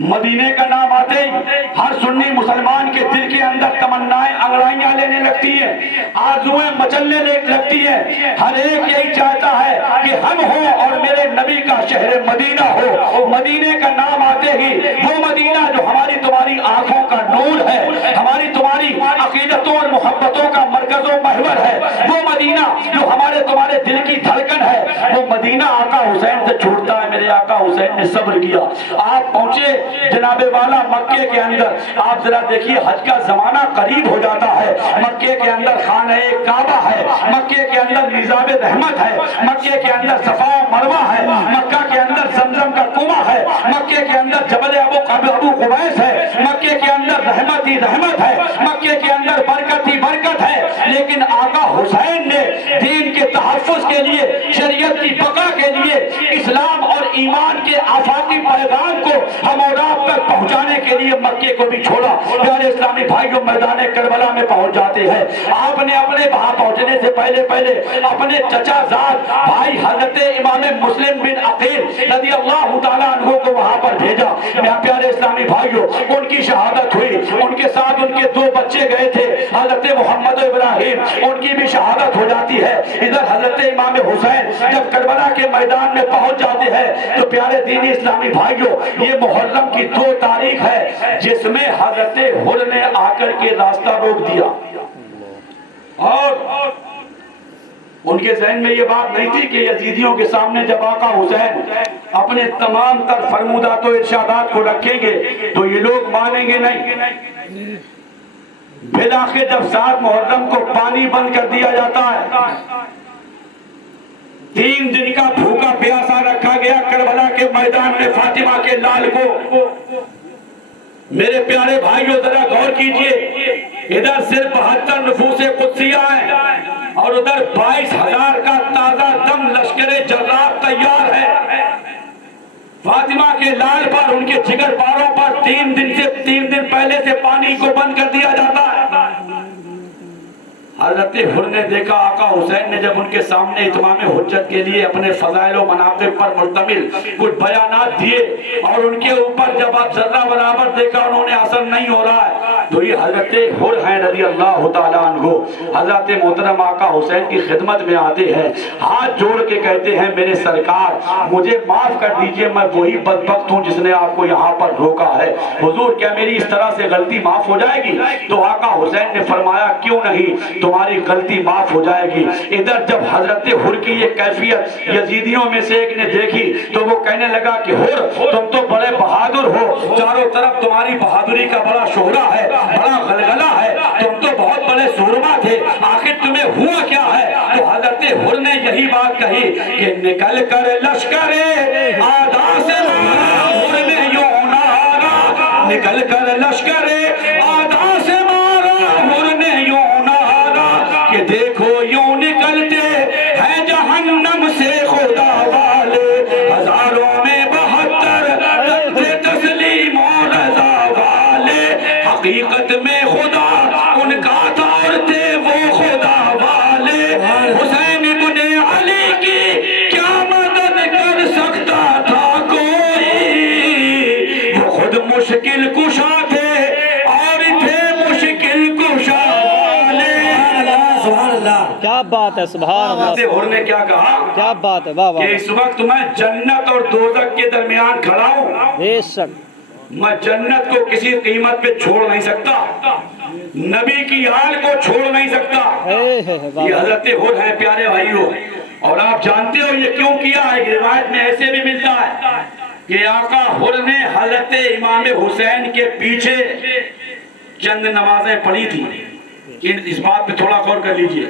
مدینے کا نام آتے ہی ہر سنی مسلمان کے دل کے اندر تمنائیں انگڑائیاں لینے لگتی ہیں, آرزویں مچلنے لگتی ہیں. ہر ایک یہی چاہتا ہے کہ ہم ہوں اور میرے نبی کا شہر مدینہ ہو. مدینے کا نام آتے ہی وہ مدینہ جو ہماری تمہاری آنکھوں کا نور ہے, ہماری تمہاری عقیدتوں اور محبتوں کا مرکز و محور ہے, وہ مدینہ جو ہمارے تمہارے دل کی دھڑکن ہے, وہ مدینہ آقا حسین سے چھوٹتا ہے. میرے آقا حسین نے صبر کیا. آپ پہنچے جناب والا مکے کے اندر. آپ ذرا دیکھیے حج کا زمانہ قریب ہو جاتا ہے. مکے کے اندر خانہ کعبہ ہے, مکے کے اندر میزاب رحمت ہے, مکے کے اندر صفا و مروہ ہے, مکہ کے اندر زمزم کا کنواں ہے, مکے کے اندر جبل ابو قبیس ہے, مکے کے اندر رحمت ہی رحمت ہے, مکے کے اندر برکت ہی برکت ہے. لیکن آقا حسین نے دین کے تحفظ کے لیے, شریعت کی بقا کے لیے, اسلام اور ایمان کے آفاقی پیغام کو ہم اور آپ تک پہنچانے کے لیے مکے کو بھی چھوڑا. پیارے اسلامی بھائیوں, میدان کربلا میں پہنچ جاتے ہیں. آپ نے اپنے وہاں پہنچنے سے پہلے اپنے چچا زاد بھائی حضرت امام مسلم بن عقیل رضی اللہ تعالیٰ عنہ کو وہاں پر بھیجا. پیارے اسلامی بھائیوں, ان کی شہادت ہوئی. ان کے ساتھ ان کے 2 بچے گئے تھے, حضرت محمد ابراہیم, ان کی بھی شہادت ہو جاتی ہے. ادھر حضرت امام حسین جب کربلا کے میدان میں پہنچ جاتے ہیں تو پیارے دینی اسلامی بھائیوں, یہ محرم کی 2 تاریخ ہے جس میں حضرت حر نے آ کر کے راستہ روک دیا. اور ان کے ذہن میں یہ بات نہیں تھی کہ یزیدیوں کے سامنے جب آقا حسین اپنے تمام تر فرمودات و ارشادات کو رکھیں گے تو یہ لوگ مانیں گے نہیں. بالآخر جب 7 محرم کو پانی بند کر دیا جاتا ہے, 3 دن کا بھوکا پیاسا رکھا گیا کربلا کے میدان میں فاطمہ کے لال کو. میرے پیارے بھائیوں ذرا غور کیجئے, ادھر صرف 72 نفوس قدسیہ ہیں اور ادھر 22,000 کا تازہ دم لشکر جراب تیار ہے. فاطمہ کے لال پر, ان کے جگر باروں پر 3 دن پہلے سے پانی کو بند کر دیا جاتا ہے. حضرت حر نے دیکھا آقا حسین نے جب ان کے سامنے اتمام حجت کے لیے اپنے فضائل و مناقب پر مشتمل کچھ بیانات دیے اور ان کے اوپر جب آپ ذرہ برابر دیکھا انہوں نے اثر نہیں ہو رہا ہے تو یہ حضرت حر ہیں رضی اللہ تعالیٰ عنہ. حضرت محترم آقا حسین کی خدمت میں آتے ہیں, ہاتھ جوڑ کے کہتے ہیں میرے سرکار مجھے معاف کر دیجئے, میں وہی بدبخت ہوں جس نے آپ کو یہاں پر روکا ہے. حضور کیا میری اس طرح سے غلطی معاف ہو جائے گی؟ تو آقا حسین نے فرمایا کیوں نہیں, تمہاری غلطی معاف ہو جائے گی. ادھر جب حضرت حر کی یہ کیفیت یزیدیوں میں سے ایک نے دیکھی تو وہ کہنے لگا کہ حر تم تو بڑے بہادر ہو, چاروں طرف تمہاری بہادری کا بڑا شہرہ ہے, بڑا غلغلہ ہے, تم تو بہت بڑے سورما تھے, آخر تمہیں ہوا کیا ہے؟ تو حضرت حر نے یہی بات کہی کہ نکل کر لشکر آدھا سے مارا حر نے یوں نہارا, نکل کر لشکر آدھا سے مارا حر نے یوں نہارا, کہ دیکھو یوں نکلتے ہیں جہنم سے خدا والے, ہزاروں میں 72 تسلیم و رضا والے, حقیقت میں خدا ان کا تھا اور تھے وہ خدا والے. حسین ابن علی کی کیا مدد کر سکتا تھا کوئی, وہ خود مشکل کشا تھے اور تھے مشکل کشا والے. سبحان اللہ, کیا بات ہے, سبحان اللہ. حر نے کیا کہا کیا بات ہے, واہ کہ واہ, اس وقت میں جنت اور دوزخ کے درمیان کھڑا ہوں, بے شک. میں جنت کو کسی قیمت پہ چھوڑ نہیں سکتا, نبی کی آل کو چھوڑ نہیں سکتا. یہ حضرت حر ہیں پیارے بھائیوں, اور آپ جانتے ہو یہ کیوں کیا ہے. روایت میں ایسے بھی ملتا ہے کہ آقا حر نے حضرت امام حسین کے پیچھے چند نمازیں پڑھی تھی. اس بات پہ تھوڑا غور کر لیجئے,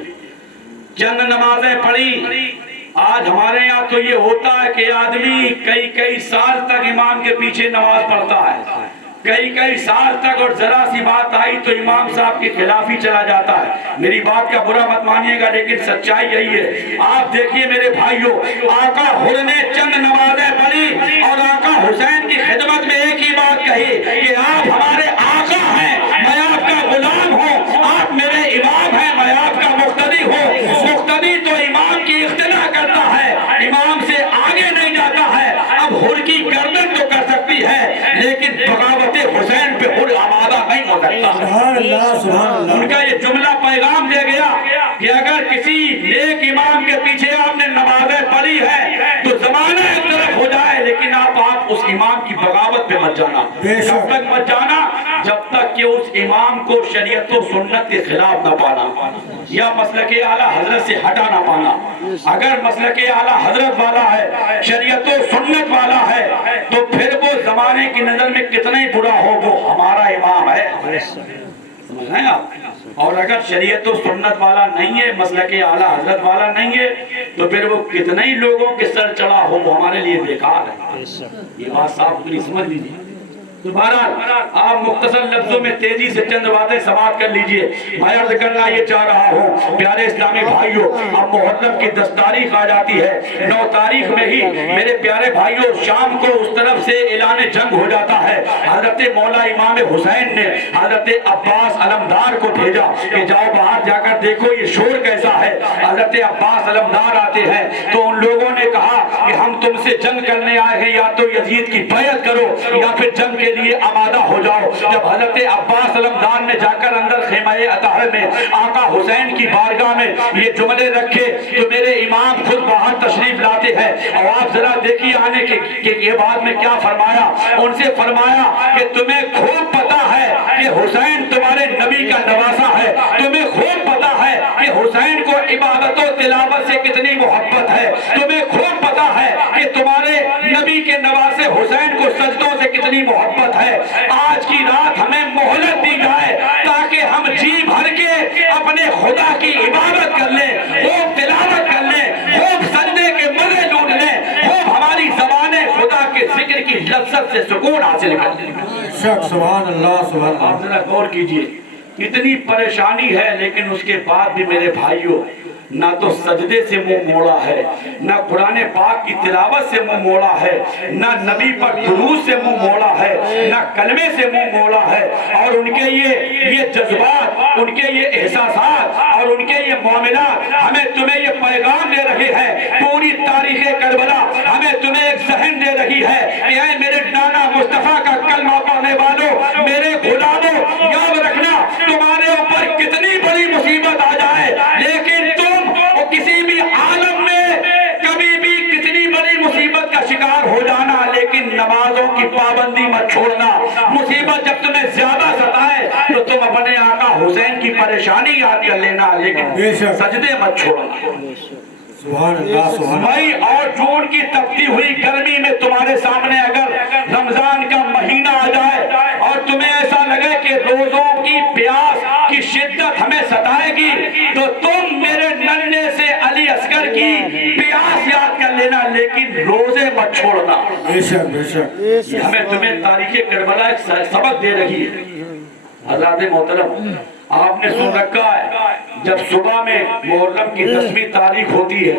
چند نمازیں پڑھی. آج ہمارے یہاں تو یہ ہوتا ہے کہ آدمی کئی سال تک امام کے پیچھے نماز پڑھتا ہے, کئی سال تک, اور ذرا سی بات آئی تو امام صاحب کے خلاف ہی چلا جاتا ہے. میری بات کا برا مت مانیے گا لیکن سچائی یہی ہے. آپ دیکھیے میرے بھائیوں, آقا حر نے چند نمازیں پڑھی اور آقا حسین کی خدمت میں ایک ہی بات کہی کہ آپ ہمارے آقا ہیں, میں آپ کا غلام ہوں, آپ میرے امام ہیں, میں آپ کا مقتدی ہوں. مقتدی تو امام کی اقتدا کرتا ہے, سبحان اللہ سبحان اللہ ان کا یہ جملہ پیغام دے گیا کہ اگر کسی نیک امام کے پیچھے آپ نے نمازیں پڑھی ہے تو زمانہ ایک طرف ہو جائے لیکن آپ اس امام کی بغاوت پہ مت جانا. جب تک مت جانا جب تک کہ اس امام کو شریعت و سنت کے خلاف نہ پانا یا مسلک اعلیٰ حضرت سے ہٹا نہ پانا. اگر مسلک اعلیٰ حضرت والا ہے, شریعت و سنت والا ہے, تو پھر وہ زمانے کی نظر میں کتنا ہی برا ہو وہ ہمارا امام ہے. سمجھ رہے ہیں آپ؟ اور اگر شریعت و سنت والا نہیں ہے, مسلک اعلیٰ حضرت والا نہیں ہے, تو پھر وہ کتنے ہی لوگوں کے سر چڑھا ہو وہ ہمارے لیے بیکار ہے. یہ بات صاف اتنی سمجھ لیجیے. تو بہرحال آپ مختصر لفظوں میں تیزی سے چند باتیں سماعت کر لیجئے. میں عرض کرنا یہ چاہ رہا ہوں پیارے اسلامی بھائیوں, اب محرم کی 10 تاریخ آ جاتی ہے. 9 تاریخ میں ہی میرے پیارے بھائیوں شام کو اس طرف سے اعلان جنگ ہو جاتا ہے. حضرت مولا امام حسین نے حضرت عباس علمدار کو بھیجا کہ جاؤ باہر جا کر دیکھو یہ شور کیسا ہے. حضرت عباس علمدار آتے ہیں تو ان لوگوں نے کہا کہ ہم تم سے جنگ کرنے آئے ہیں, یا تو یزید کی بیعت کرو یا پھر جنگ کے لیے آمادہ ہو جاؤ. جب حضرت عباس علمدار نے جا کر اندر خیمہ اطہر میں آقا حسین کی بارگاہ میں یہ جملے رکھے تو میرے امام خود باہر تشریف لاتے ہیں. اور آپ ذرا دیکھیے آنے کہ یہ بات میں کیا فرمایا. ان سے فرمایا کہ تمہیں خوب پتا ہے کہ حسین تمہارے نبی کا نواسا ہے, تمہیں خوب پتا ہے کہ حسین کو عبادت و تلاوت سے کتنی محبت ہے, تمہیں خوب پتا ہے کہ تمہارے نبی کے نواسے حسین کو سجدوں سے کتنی محبت ہے. آج کی رات ہمیں مہلت دی جائے تاکہ ہم جی بھر کے اپنے خدا کی عبادت کر لیں, خوب تلاوت کر لیں, خوب سجدے کے مزے لوٹ لیں, خوب ہماری زبان خدا کے ذکر کی لذت سے سکون حاصل کر لیں. سبحان اللہ سبحان اللہ. آپ ذرا غور کیجئے, اتنی پریشانی ہے لیکن اس کے بعد بھی میرے بھائیوں نہ تو سجدے سے منہ موڑا ہے, نہ قرآن پاک کی تلاوت سے منہ موڑا ہے, نہ نبی پر درود سے منہ موڑا ہے, نہ کلمے سے منہ موڑا ہے. اور ان کے یہ جذبات, ان کے یہ احساسات اور ان کے یہ معاملات ہمیں تمہیں یہ پیغام دے رہے ہیں. پوری تاریخ کربلا ہمیں تمہیں ایک ذہن دے رہی ہے کہ اے میرے نانا مصطفیٰ کا کلمہ پڑھنے والوں, میرے غلاموں, یاد رکھنا تمہارے اوپر کتنی بڑی مصیبت آ جائے لیکن تم کسی بھی عالم میں کبھی بھی کتنی بڑی مصیبت کا شکار ہو جانا لیکن نمازوں کی پابندی مت چھوڑنا. مصیبت جب تمہیں زیادہ ستائے تو تم اپنے آقا حسین کی پریشانی یاد کر لینا لیکن سجدے مت چھوڑنا. سبحان اللہ سبحان اللہ. مئی اور جون کی تپتی ہوئی گرمی میں تمہارے سامنے اگر رمضان کا مہینہ آ جائے اور تمہیں ایسا لگے کہ روزوں کی پیاس کی شدت ہمیں ستائے گی تو تم میرے ننھے سے علی اصغر کی پیاس یاد کر لینا لیکن روزے مت چھوڑنا. بے شک بے شک. یہ ہمیں تمہیں تاریخ کربلا ایک سبق دے رہی ہے. حضرات محترم, آپ نے سن رکھا ہے جب صبح میں محرم کی 10ویں تاریخ ہوتی ہے,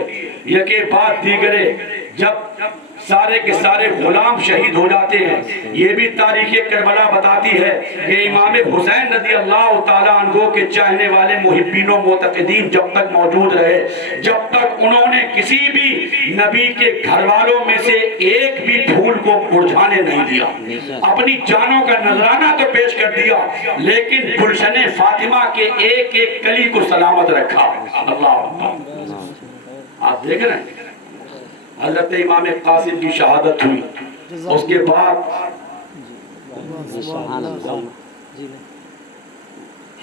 یکے بعد دیگرے جب سارے کے سارے غلام شہید ہو جاتے ہیں, یہ بھی تاریخ کربلا بتاتی ہے کہ امام حسین رضی اللہ تعالیٰ عنہ کے چاہنے والے محبین و معتقدین جب تک موجود رہے, جب تک انہوں نے کسی بھی نبی کے گھر والوں میں سے ایک بھی پھول کو مرجھانے نہیں دیا. اپنی جانوں کا نذرانہ تو پیش کر دیا لیکن گلشن فاطمہ کے ایک ایک کلی کو سلامت رکھا. اللہ آپ دیکھ رہے ہیں حضرت امام قاسم کی شہادت ہوئی, اس کے بعد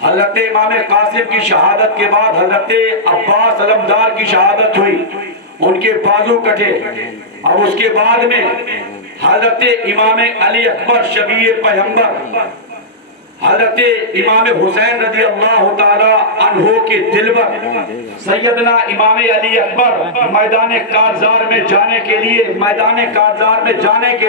حضرت امام قاسم کی شہادت کے بعد حضرت عباس علمدار کی شہادت ہوئی, ان کے بازو کٹے. اب اس کے بعد میں حضرت امام علی اکبر شبیہ پیغمبر حضرت امام حسین رضی اللہ تعالی عنہ کے دلبر سیدنا امام علی اکبر میدان کارزار میں جانے کے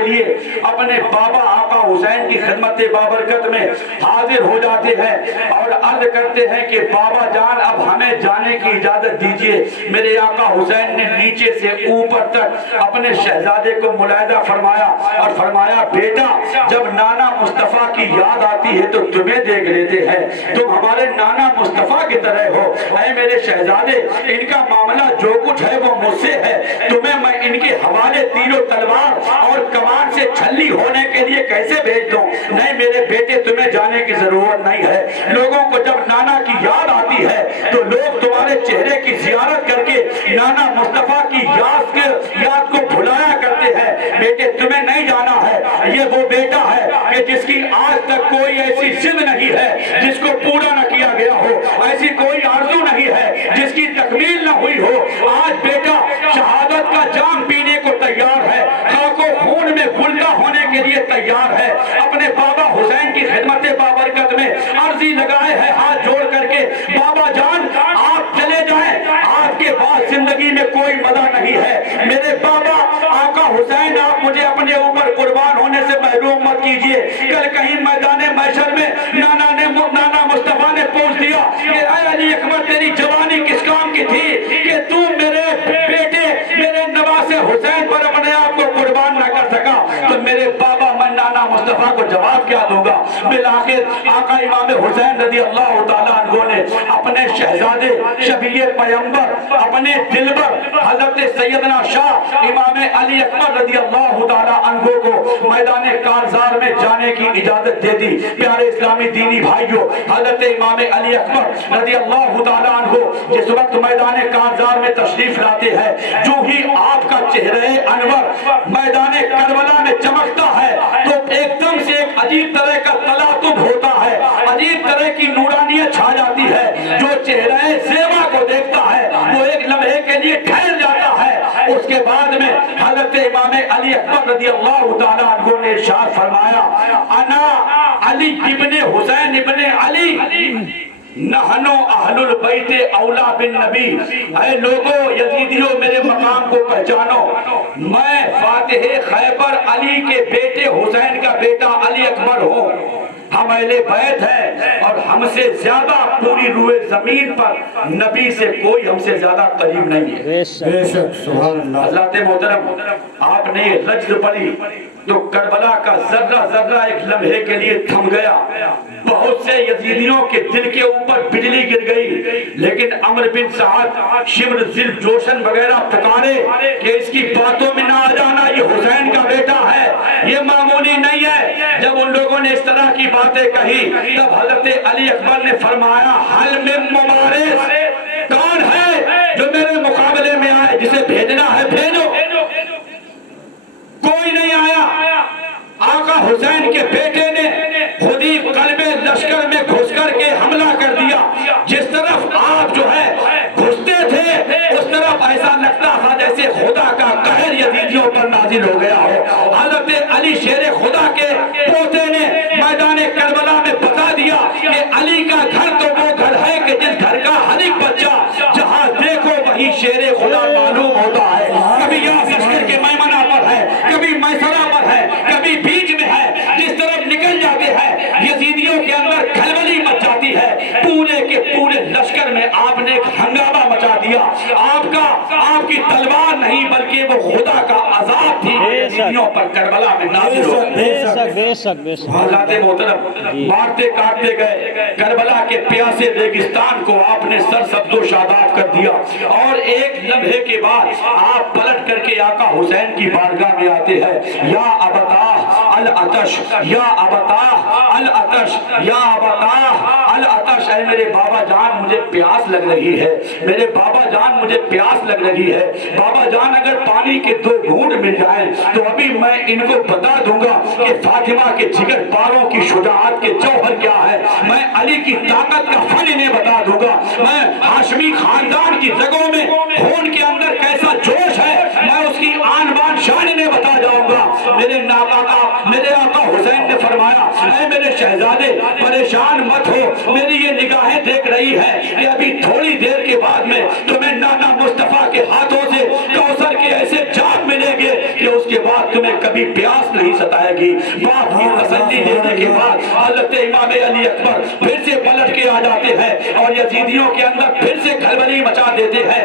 لیے اپنے بابا آقا حسین کی خدمت بابرکت میں حاضر ہو جاتے ہیں اور عرض کرتے ہیں کہ بابا جان اب ہمیں جانے کی اجازت دیجیے. میرے آقا حسین نے نیچے سے اوپر تک اپنے شہزادے کو ملاحظہ فرمایا اور فرمایا بیٹا جب نانا مصطفیٰ کی یاد آتی ہے تو تمہیں دیکھ لیتے ہیں, تم ہمارے نانا مصطفیٰ کی طرح ہو. اے میرے شہزادے, ان کا معاملہ جو کچھ ہے وہ مجھ سے ہے, تمہیں میں ان کے حوالے تیر و تلوار اور کمان سے چھلی ہونے کے لیے کیسے بھیج دوں؟ نہیں میرے بیٹے, تمہیں جانے کی ضرورت نہیں ہے. لوگوں کو جب نانا کی یاد آتی ہے تو لوگ تمہارے چہرے کی زیارت کر کے نانا مصطفیٰ کی یاد کو بھلایا کرتے ہیں. بیٹے تمہیں نہیں جانا ہے, یہ وہ بیٹا ہے کہ جس کی آج تک کوئی ایسی ضد نہیں ہے جس کو پورا نہ کیا گیا ہو, ایسی کوئی آرزو نہیں ہے جس کی تکمیل نہ ہوئی ہو. آج بیٹا شہادت کا جام پینے کو تیار ہے, خاک و خون میں گلتا ہونے کے لیے تیار ہے. اپنے بابا حسین کی خدمت بابرکت میں عرضی لگائے ہے ہاتھ جوڑ کر کے, بابا جان آپ چلے جائیں, آپ کے بعد زندگی میں کوئی مزہ نہیں ہے. میرے بابا آقا حسین, آپ مجھے اپنے اوپر قربان ہونے سے محروم مت کیجئے. کل کہیں میدان محشر میں نانا مصطفیٰ نے پوچھ دیا کہ اے علی اکبر, تیری جوانی کس کام کی تھی کہ تو میرے بیٹے میرے نواز حسین پر اپنے آپ کو قربان نہ کر سکا؟ تو میرے بابا میں نانا مصطفیٰ کو جواب کیا دوں گا؟ بالآخر آقا امام حسین رضی اللہ تعالیٰ عنہ نے اپنے شہزادے شفیع پیغمبر, اپنے دلبر حضرت سیدنا شاہ امام علی اکبر رضی اللہ تعالیٰ عنہ کو میدان کارزار میں جانے کی اجازت دے دی. پیارے اسلامی دینی بھائیوں, حضرت امام علی اکبر رضی اللہ تعالیٰ عنہ جس وقت میدان کارزار میں تشریف لاتے ہیں, جو ہی آپ کا چہرہ انور میدان کربلا میں چمکتا ہے تو ایک دم سے ایک عجیب طرح کا تلاطم ہوتا ہے, عجیب طرح کی نورانیت چھا جاتی ہے. جو چہرہ زیبا کو دیکھتا ہے وہ ایک لمحے کے لیے ٹھہر جاتا ہے. اس کے بعد میں حضرت امام علی اکبر رضی اللہ تعالیٰ عنہ نے ارشاد فرمایا, انا علی ابن حسین ابن علی نحنو اہل البیت اولا بالنبی. اے لوگو, یزیدیوں, میرے مقام کو پہچانو, میں فاتح خیبر علی کے بیٹے حسین کا بیٹا علی اکبر ہوں. ہم اہل بیت ہیں اور ہم سے زیادہ پوری روئے زمین پر نبی سے کوئی ہم سے زیادہ قریب نہیں ہے. بے شک سبحان اللہ. حضرات محترم, آپ نے رجز پڑھی تو کربلا کا ذرہ ذرہ ایک لمحے کے لیے تھم گیا. بہت سے یزیدیوں کے دل کے اوپر بجلی گر گئی, لیکن عمر بن سعد, شمر ذل جوشن وغیرہ پکارے کہ اس کی باتوں میں نہ آ جانا, یہ حسین کا بیٹا ہے, یہ معمولی نہیں ہے. جب ان لوگوں نے اس طرح کی باتیں کہی تب حضرت علی اکبر نے فرمایا, حل من مبارز, کون ہے جو میرے مقابلے میں آئے, جسے بھیجنا ہے بھیجو. کوئی نہیں آیا. آقا حسین کے بیٹے نے خود ہی قلب لشکر میں گھس کر کے حملہ کر دیا. جس طرف آپ جو ہے گھستے تھے اس طرف ایسا لگتا تھا جیسے خدا کا قہر یزیدیوں پر نازل ہو گیا ہو. حضرت علی شیر خدا کے پوتے نے میدان کربلا میں بتا دیا کہ علی کا گھر تو وہ گھر ہے کہ جس گھر کا ہر ایک بچہ جہاں دیکھو وہی شیر خدا معلوم ہوتا ہے. کبھی یہاں لشکر کے میمنہ پر ہے, کبھی میسرہ پر ہے, کبھی بیچ میں ہے. جس طرف نکل جاتے ہیں یزیدیوں کے اندر کھلبلی مچ جاتی ہے. پورے کے پورے لشکر میں آپ نے ایک ہنگامہ مچا دیا. آپ کی تلوار نہیں بلکہ وہ خدا کا عذاب تھی یزیدیوں پر کربلا میں نازل ہو گئی. بے شک حضرات محترم, مارتے کاٹتے گئے کربلا کے پیاسے ریگستان کو آپ نے سرسبز و شاداب کر دیا. اور ایک لمحے کے بعد آپ پلٹ کر کے آقا حسین کی بارگاہ میں آتے ہیں. یا ابتاہ العطش, یا ابتاہ العطش, یا ابتاہ العطش. اے میرے بابا جان مجھے پیاس لگ رہی ہے, میرے بابا جان مجھے پیاس لگ رہی ہے. بابا جان اگر پانی کے 2 گھونٹ مل جائیں تو ابھی میں ان کو بتا دوں گا کہ فاطمہ کے جگر پاروں کی شجاعت کے جوہر کیا ہے. میں علی کی طاقت کا فن انہیں بتا دوں گا. میں ہاشمی خاندان کی رگوں میں خون کے اندر کیسا جوش ہے میں اس کی آن بان شان انہیں بتا جاؤں گا. میرے آقا حسین نے فرمایا, اے میرے شہزادے پریشان مت ہو, میری یہ نگاہیں دیکھ رہی ہے کہ ابھی تھوڑی دیر کے بعد میں تمہیں نانا مصطفیٰ کے ہاتھوں سے کوثر کے ایسے جام ملیں گے کہ اس کے بعد تمہیں کبھی پیاس نہیں ستائے گی. باپ کی تسلی دینے کے بعد حضرت امام علی اکبر پھر سے پلٹ کے آ جاتے ہیں اور یزیدیوں کے اندر پھر سے کھلبلی مچا دیتے ہیں.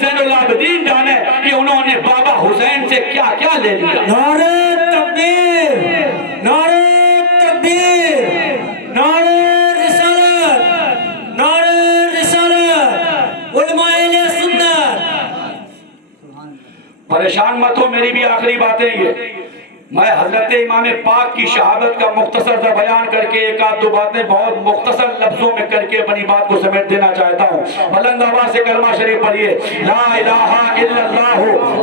زین العابدین جانے کہ انہوں نے بابا حسین سے کیا کیا لے لیا۔ نعرہ تکبیر، نعرہ تکبیر، نعرہ رسالت، نعرہ رسالت، علماء اہل سنت۔ پریشان مت ہو، میری بھی آخری باتیں یہ، میں حضرت امام پاک کی شہادت کا مختصر سا بیان کر کے ایک آدھ دو باتیں بہت مختصر لفظوں میں کر کے اپنی بات کو سمیٹ دینا چاہتا ہوں۔ بلند آواز سے کلمہ شریف پڑھیے، لا الہ الا اللہ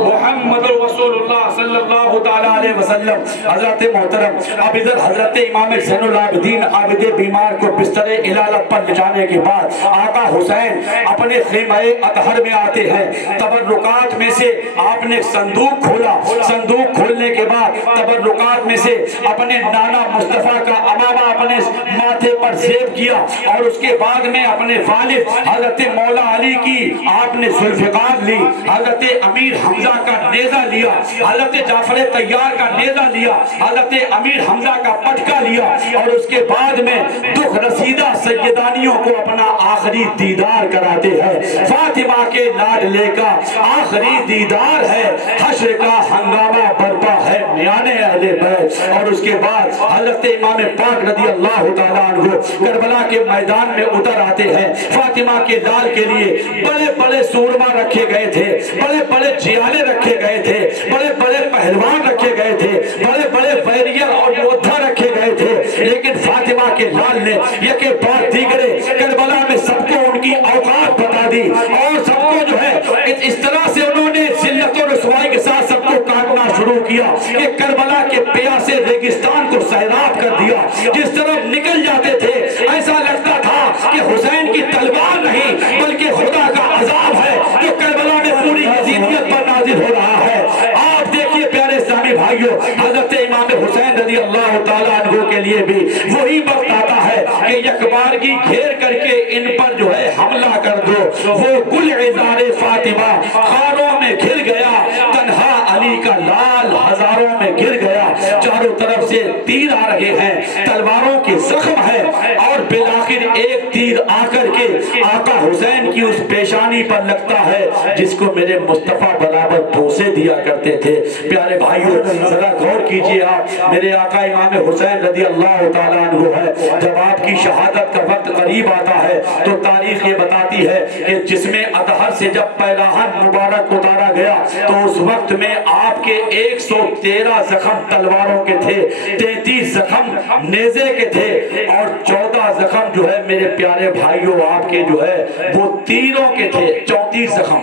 محمد رسول اللہ صلی اللہ تعالیٰ علیہ وسلم۔ حضرت محترم، اب ادھر حضرت امام زین العابدین عابد بیمار کو بستر علالت پر لٹانے کے بعد آقا حسین اپنے خیمہ اطہر میں آتے ہیں۔ تبرکات میں سے آپ نے صندوق کھولا، صندوق کھولنے کے بعد تبرکات میں سے اپنے نانا مصطفیٰ کا امامہ اپنے ماتھے پر زیب کیا، اور اس کے بعد میں اپنے والد حضرت مولا علی کی آپ نے ذوالفقار لی، حضرت امیر حمزہ کا نیزہ لیا، حضرت جعفر طیار کا نیزہ لیا، حضرت امیر حمزہ کا پٹکا لیا، اور اس کے بعد میں دکھ رسیدہ سیدانیوں کو اپنا آخری دیدار کراتے ہیں۔ فاطمہ کے لاڈلے کا آخری دیدار ہے، حشر کا ہنگامہ برپا ہے میانے اہل بیت۔ اور اس کے بعد حضرت امام پاک رضی اللہ تعالیٰ عنہ کربلا کے میدان میں اتر آتے ہیں۔ فاطمہ کے لال کے لیے بڑے بڑے سورما رکھے گئے تھے، بڑے بڑے جیالے رکھے گئے تھے، بڑے بڑے پہلوان رکھے گئے تھے، بڑے بڑے ویریئر اور یودھا رکھے گئے تھے، لیکن فاطمہ کے لال نے یکے بعد دیگرے کربلا میں سب کو ان کی اوقات بتا دی، اور سب کو جو ہے اس طرح سے انہوں نے ذلت و رسوائی کے ساتھ سب کو کاٹنا شروع کیا کہ کربلا کے پیاسے ریگستان کو سیراب کر دیا۔ جس طرف نکل جاتے تھے ایسا لگتا تھا کہ حسین کی تلوار نہیں بلکہ خدا کا عذاب ہے جو کربلا میں پوری یزیدیت پر نازل ہو رہا ہے۔ آپ دیکھیے پیارے اسلامی بھائیوں، حضرت امام حسین رضی اللہ تعالیٰ عنہ کے لیے بھی وہی وقت آتا ہے کہ یکبارگی گھیر کر کے ان پر جو ہے حملہ کر دو۔ وہ گل عذار فاطمہ خاروں میں گھر گیا، تنہا علی کا لال ہزاروں میں گر گیا۔ چاروں طرف سے تیر آ رہے ہیں، تلواروں کے زخم ہے، اور بالآخر ایک تیر آ کر کے آقا حسین کی اس پیشانی پر لگتا ہے جس کو میرے مصطفیٰ برابر بوسے دیا کرتے تھے۔ پیارے بھائیوں، ذرا غور کیجئے، آپ میرے آقا امام حسین رضی اللہ تعالیٰ عنہ ہے، جب آپ کی شہادت کا وقت قریب آتا ہے تو تاریخ یہ بتاتی ہے کہ جسم اطہر سے جب پیراہن مبارک اتارا گیا تو اس وقت میں آپ کے 113 زخم تلواروں کے تھے، 33 زخم نیزے کے تھے، اور 14 زخم جو ہے میرے پیارے بھائیوں آپ کے جو ہے وہ تیروں کے تھے، 34 زخم۔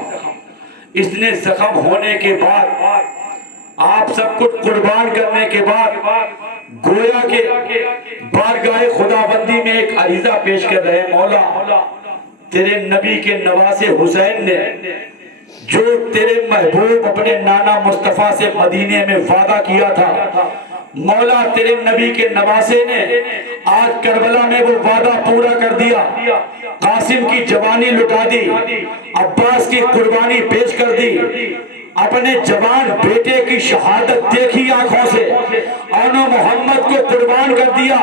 اتنے زخم ہونے کے بعد آپ سب کچھ قربان کرنے کے بعد گویا کے بارگاہ خداوندی میں ایک عریضہ پیش کر رہے، مولا تیرے نبی کے نواسے حسین نے جو تیرے محبوب اپنے نانا مصطفیٰ سے مدینے میں وعدہ کیا تھا، مولا تیرے نبی کے نواسے نے آج کربلا میں وہ وعدہ پورا کر دیا، قاسم کی جوانی لٹا دی، عباس کی قربانی پیش کر دی، اپنے جوان بیٹے کی شہادت دیکھی آنکھوں سے، آنو محمد کو قربان کر دیا،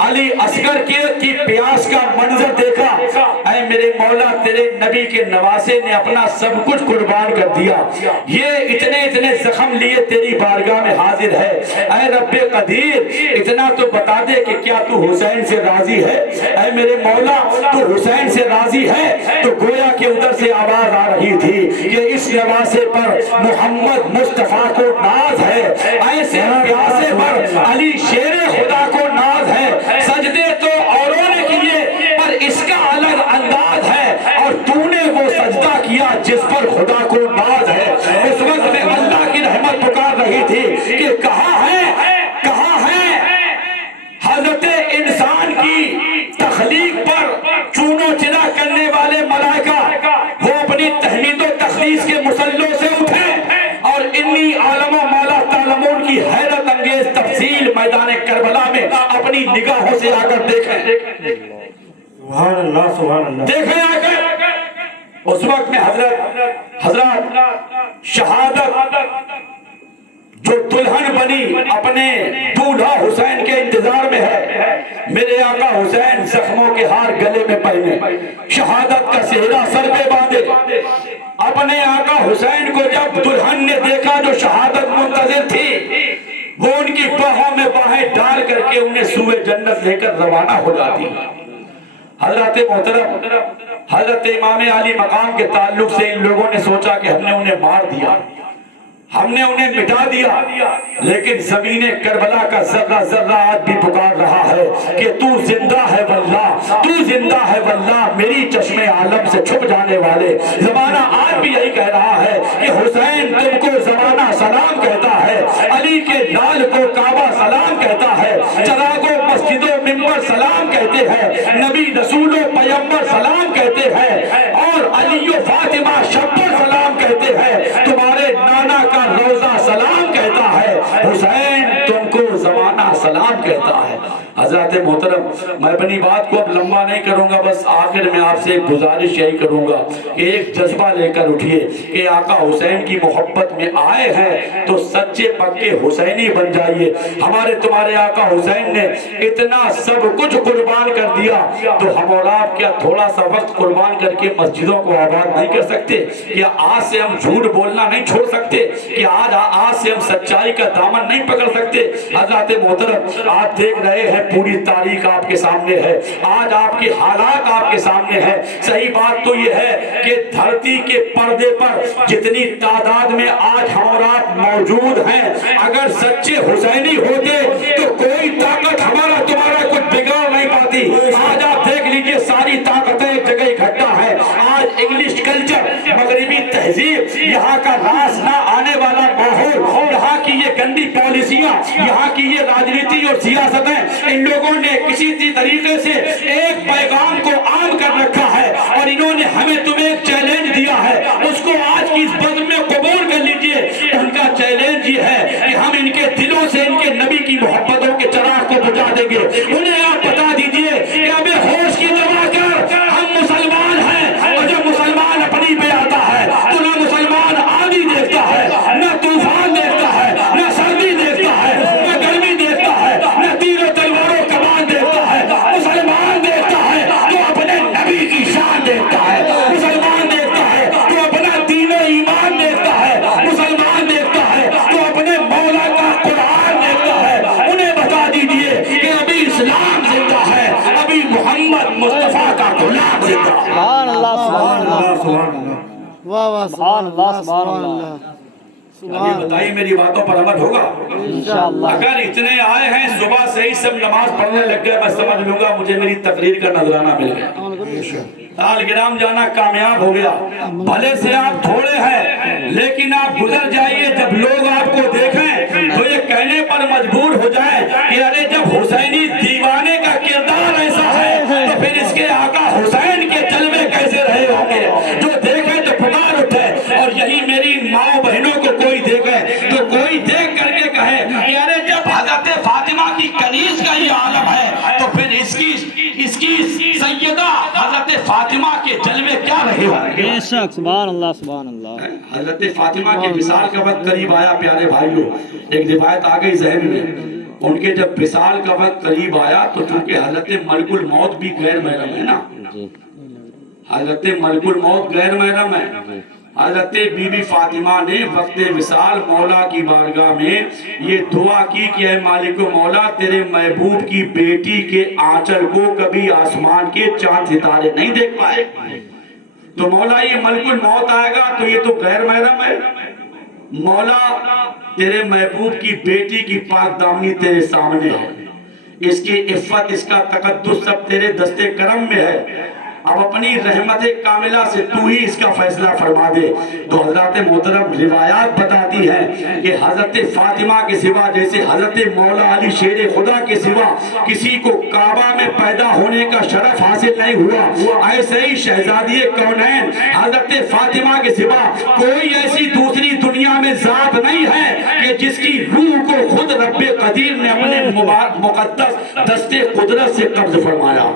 علی اصغر کی پیاس کا منظر دیکھا۔ اے میرے مولا تیرے نبی کے نواسے نے اپنا سب کچھ قربان کر دیا، یہ اتنے زخم لیے تیری بارگاہ میں حاضر ہے۔ اے رب قدیر اتنا تو بتا دے کہ کیا تو حسین سے راضی ہے؟ اے میرے مولا تو حسین سے راضی ہے؟ تو گویا کہ ادھر سے آواز آ رہی تھی کہ اس نواسے پر محمد مصطفیٰ کو ناز ہے، ایسے پیاسے پر علی شیر خدا کو ناز ہے۔ سجدے تو اوروں نے کیے پر اس کا الگ انداز ہے، اور تو نے وہ سجدہ کیا جس پر خدا کو ناز ہے۔ اس وقت میں اللہ کی رحمت پکار رہی تھی کہ کہاں ہے حضرت انسان کی تخلیق پر چونو چنا کرنے والے ملائکہ، وہ اپنی تحمید و تقدیس کے مسلوں سے اٹھے اور انی عالم و مولا تعلمون کی حیرت انگیز تفصیل میدان کربلا میں اپنی نگاہوں سے آ کر دیکھیں۔ سبحان اللہ، سبحان اللہ، دیکھیں آ کر اس وقت میں حضرات شہادت جو دلہن بنی اپنے دولہا حسین کے انتظار میں ہے، میرے آقا حسین زخموں کے ہار گلے میں پہنے، شہادت کا سہرا سر پہ باندھے، اپنے حسین کو جب دلہن نے دیکھا جو شہادت منتظر تھی، وہ ان کی باہوں میں باہیں ڈال کر کے انہیں سوئے جنت لے کر روانہ ہو جاتی۔ حضرت محترم حضرت امام علی مقام کے تعلق سے ان لوگوں نے سوچا کہ ہم نے انہیں مار دیا، ہم نے انہیں مٹا دیا، لیکن زمین کربلا کا ذرہ ذرہ آج بھی پکار رہا ہے کہ تو زندہ ہے واللہ، تو زندہ ہے واللہ، میری چشم عالم سے چھپ جانے والے۔ زمانہ آج بھی یہی کہہ رہا ہے کہ حسین تم کو زمانہ سلام کہتا ہے، علی کے لال کو کعبہ سلام کہتا ہے، چراغوں مسجدوں منبر سلام کہتے ہیں، نبی رسول و پیغمبر سلام کہتے ہیں، اور علی و فاطمہ شبر سلام کہتے ہیں، تمہارے نانا کا روزہ سلام کہتا ہے، حسین تم کو زمانہ سلام کہتا ہے۔ حضرات محترم، میں اپنی بات کو اب لمبا نہیں کروں گا، بس آخر میں آپ سے ایک گزارش یہی کروں گا کہ ایک جذبہ لے کر اٹھیے کہ آقا حسین کی محبت میں آئے ہیں تو سچے پکے حسینی بن جائیے۔ ہمارے تمہارے آقا حسین نے اتنا سب کچھ قربان کر دیا، تو ہم اور آپ کیا تھوڑا سا وقت قربان کر کے مسجدوں کو آباد نہیں کر سکتے؟ کیا آج سے ہم جھوٹ بولنا نہیں چھوڑ سکتے؟ کیا آج سے ہم سچائی کا دامن نہیں پکڑ سکتے؟ حضرات محترم، آپ دیکھ رہے ہیں پوری تاریخ آپ کے سامنے ہے، آج آپ کے حالات آپ کے سامنے ہے۔ صحیح بات تو یہ ہے کہ دھرتی کے پردے پر جتنی تعداد میں آج ہم اور آپ موجود ہیں، اگر سچے حسینی ہوتے تو کوئی طاقت ہمارا تمہارا کچھ بگاڑ نہیں پاتی۔ آج آپ دیکھ لیجئے ساری طاقتیں ایک جگہ اکٹھا ہے۔ آج انگلش کلچر، مغربی تہذیب، یہاں کا راس نہ آنے والا ماحول، یہاں کی یہ گندی پالیسیاں، یہاں کی یہ راجنیتی اور سیاستیں، ان لوگوں نے کسی طریقے سے ایک پیغام کو عام کر رکھا ہے، اور انہوں نے ہمیں تمہیں ایک چیلنج دیا ہے، اس کو آج کی اس بزم میں قبول کر لیجئے۔ ان کا چیلنج یہ ہے کہ ہم ان کے دلوں سے ان کے نبی کی محبتوں کے چراغ کو بجھا دیں گے۔ انہیں آپ بتا دیجئے کہ ابے ہوش کی دبا کر ہم مسلمان ہیں، اور جب مسلمان اپنی پہ آتا ہے تو نہ مسلمان آندھی دیکھتا ہے، نہ طوفان دیکھتا ہے، نہ سردی دیکھتا ہے، نہ گرمی دیکھتا ہے، نہ تیر و تلوار و کمان دیکھتا ہے۔ مسلمان دیکھتا ہے تو اپنے نبی کی شان دیکھتا ہے، مسلمان دیکھتا ہے تو اپنا دین و ایمان دیکھتا ہے، مسلمان دیکھتا ہے تو اپنے مولا کا قرآن دیکھتا ہے۔ انہیں بتا دیجئے کہ ابھی اسلام زندہ ہے، ابھی محمد مصطفیٰ کا غلام زندہ ہے۔ سبحان اللہ، سبحان اللہ، واہ واہ، سبحان اللہ، سبحان اللہ۔ یہ بتائیے میری باتوں پر عمل ہوگا؟ انشاءاللہ۔ اگر اتنے آئے ہیں صبح سے ہی سب نماز پڑھنے لگ گئے، میں سمجھ لوں گا مجھے میری تقریر کا نذرانہ مل گیا، تالگرام جانا کامیاب ہو گیا۔ بھلے سے آپ تھوڑے ہیں لیکن آپ گزر جائیے، جب لوگ آپ کو دیکھیں تو یہ کہنے پر مجبور ہو جائیں کہ ارے جب حسینی دیوانے کا کردار ایسا ہے تو پھر اس کے آقا حسین کے جلوے کیسے رہے ہوں گے؟ جو دیکھیں تو پکار اٹھے، اور یہی میری ماں بہنوں کو کوئی دیکھے تو کوئی دیکھ کر کے کہے کہ ارے جب حضرت فاطمہ کی کنیز کا یہ عالم ہے تو پھر اس کی سیدہ حضرت فاطمہ کے جلوے کیا رہے ہوں گے؟ بے شک، سبحان اللہ، سبحان اللہ۔ حضرت فاطمہ کے وصال کا وقت قریب آیا پیارے بھائیوں، ایک روایت آ گئی ذہن میں، ان کے جب وصال کا وقت قریب آیا تو چونکہ حضرت ملک الموت بھی غیر محرم ہے نا، حضرت ملک الموت غیر محرم ہے، حضرت بی بی فاطمہ نے وقت وصال مولا کی بارگاہ میں یہ دعا کی کہ اے مالک و مولا، تیرے محبوب کی بیٹی کے آنچل کو کبھی آسمان کے چاند ستارے نہیں دیکھ پائے، تو مولا یہ ملک الموت آئے گا تو یہ تو غیر محرم ہے، مولا تیرے محبوب کی بیٹی کی پاک دامنی تیرے سامنے ہے، اس کی عفت، اس کا تقدس سب تیرے دست کرم میں ہے، اب اپنی رحمت کاملہ سے تو ہی اس کا فیصلہ فرما دے۔ تو حضرات محترم روایات بتاتی ہیں کہ حضرت فاطمہ کے سوا، جیسے حضرت مولا علی شیر خدا کے سوا کسی کو کعبہ میں پیدا ہونے کا شرف حاصل نہیں ہوا، ایسے ہی شہزادی کونین حضرت فاطمہ کے سوا کوئی ایسی دوسری دنیا میں ذات نہیں ہے کہ جس کی روح کو خود رب قدیر نے اپنے مقدس دست قدرت سے قبض فرمایا۔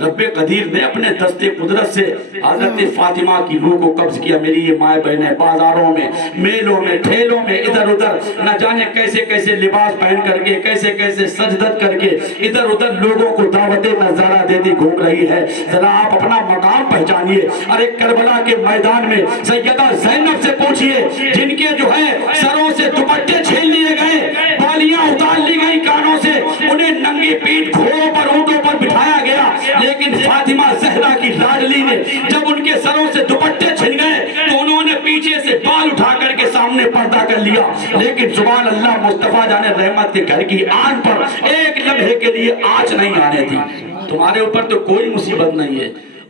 رب قدیر نے اپنے دست قدرت سے حضرت فاطمہ کی روح کو قبض کیا. میری یہ مائیں بہنیں بازاروں میں، میلوں میں، ٹھیلوں میں، ادھر ادھر نہ جانے کیسے کیسے لباس پہن کر کے، کیسے کیسے سجدت کر کے ادھر ادھر لوگوں کو دعوت نظارہ دیتی گھوم رہی ہے. ذرا آپ اپنا مقام پہچانیے. ارے کربلا کے میدان میں سیدہ زینب سے پوچھئے جن کے جو ہے سروں سے دوپٹے چھین لیے گئے، بالیاں اتار لی گئی کانوں سے، انہیں ننگی پیٹھ گھوڑوں پر اونٹوں پر بٹھایا گیا، لیکن فاطمہ زہرا کی لاڈلی نے جب ان کے سروں سے دوپٹے چھن گئے تو انہوں نے پیچھے سے بال اٹھا کر کے سامنے پردہ کر لیا. لیکن سبحان اللہ مصطفیٰ جان رحمت کے گھر کی آن پر ایک لمحے کے لیے آنچ نہیں آنے تھی. تمہارے اوپر تو کوئی مصیبت نہیں ہے.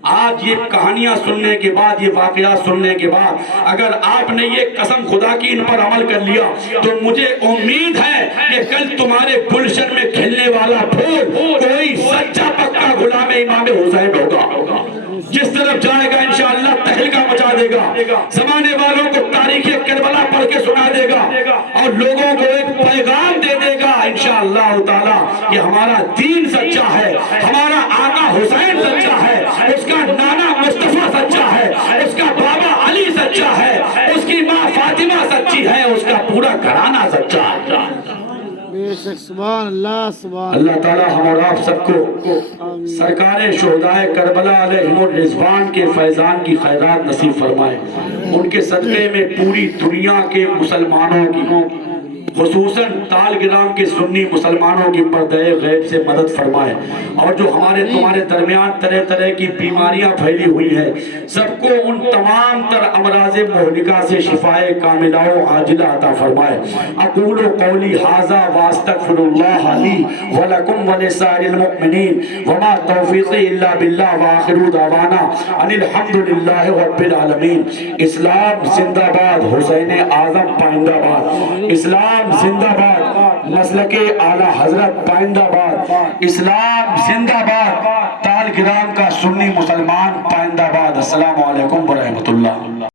آج یہ کہانیاں سننے کے بعد، یہ واقعات سننے کے بعد اگر آپ نے یہ قسم خدا کی ان پر عمل کر لیا تو مجھے امید ہے کہ کل تمہارے گلشن میں کھلنے والا پھول کوئی سچا پکا غلام امام حسین ہوگا. جس طرف جائے گا انشاءاللہ تہلکہ مچا دے گا، زمانے والوں کو تاریخ کربلا پڑھ کے سنا دے گا اور لوگوں کو ایک پیغام دے دے گا انشاءاللہ تعالی کہ ہمارا دین سچا ہے، ہمارا آقا حسین سچا ہے، اس کا نانا مصطفیٰ سچا ہے، اس کا بابا علی سچا ہے، اس کی ماں فاطمہ سچی ہے، اس کا پورا گھرانہ سچا ہے. سبحان اللہ سبحان اللہ تعالی ہم اور آپ سب کو سرکار شہدائے کربلا علیہم الرضوان کے فیضان کی خیرات نصیب فرمائے. ان کے صدقے میں پوری دنیا کے مسلمانوں کی، خصوصاً تالگرام کے سنی مسلمانوں کی پردہ غیب سے مدد فرمائے. اور جو ہمارے تمہارے درمیان طرح طرح کی بیماریاں پھیلی ہوئی ہیں سب کو ان تمام تر امراض مہلکہ سے شفائے کاملہ و عاجلہ عطا فرمائے. اقول قولی ھذا واستغفر اللہ لی ولکم ولسائر المؤمنین وما توفیقی الا باللہ وآخر دعوانا ان الحمدللہ رب العالمین. اسلام زندہ باد، حسین اعظم پائندہ باد. اسلام زندہ باد، مسلک اعلیٰ حضرت پائندہ باد. اسلام زندہ باد، تالگرام کا سنی مسلمان پائندہ باد. السلام علیکم ورحمۃ اللہ.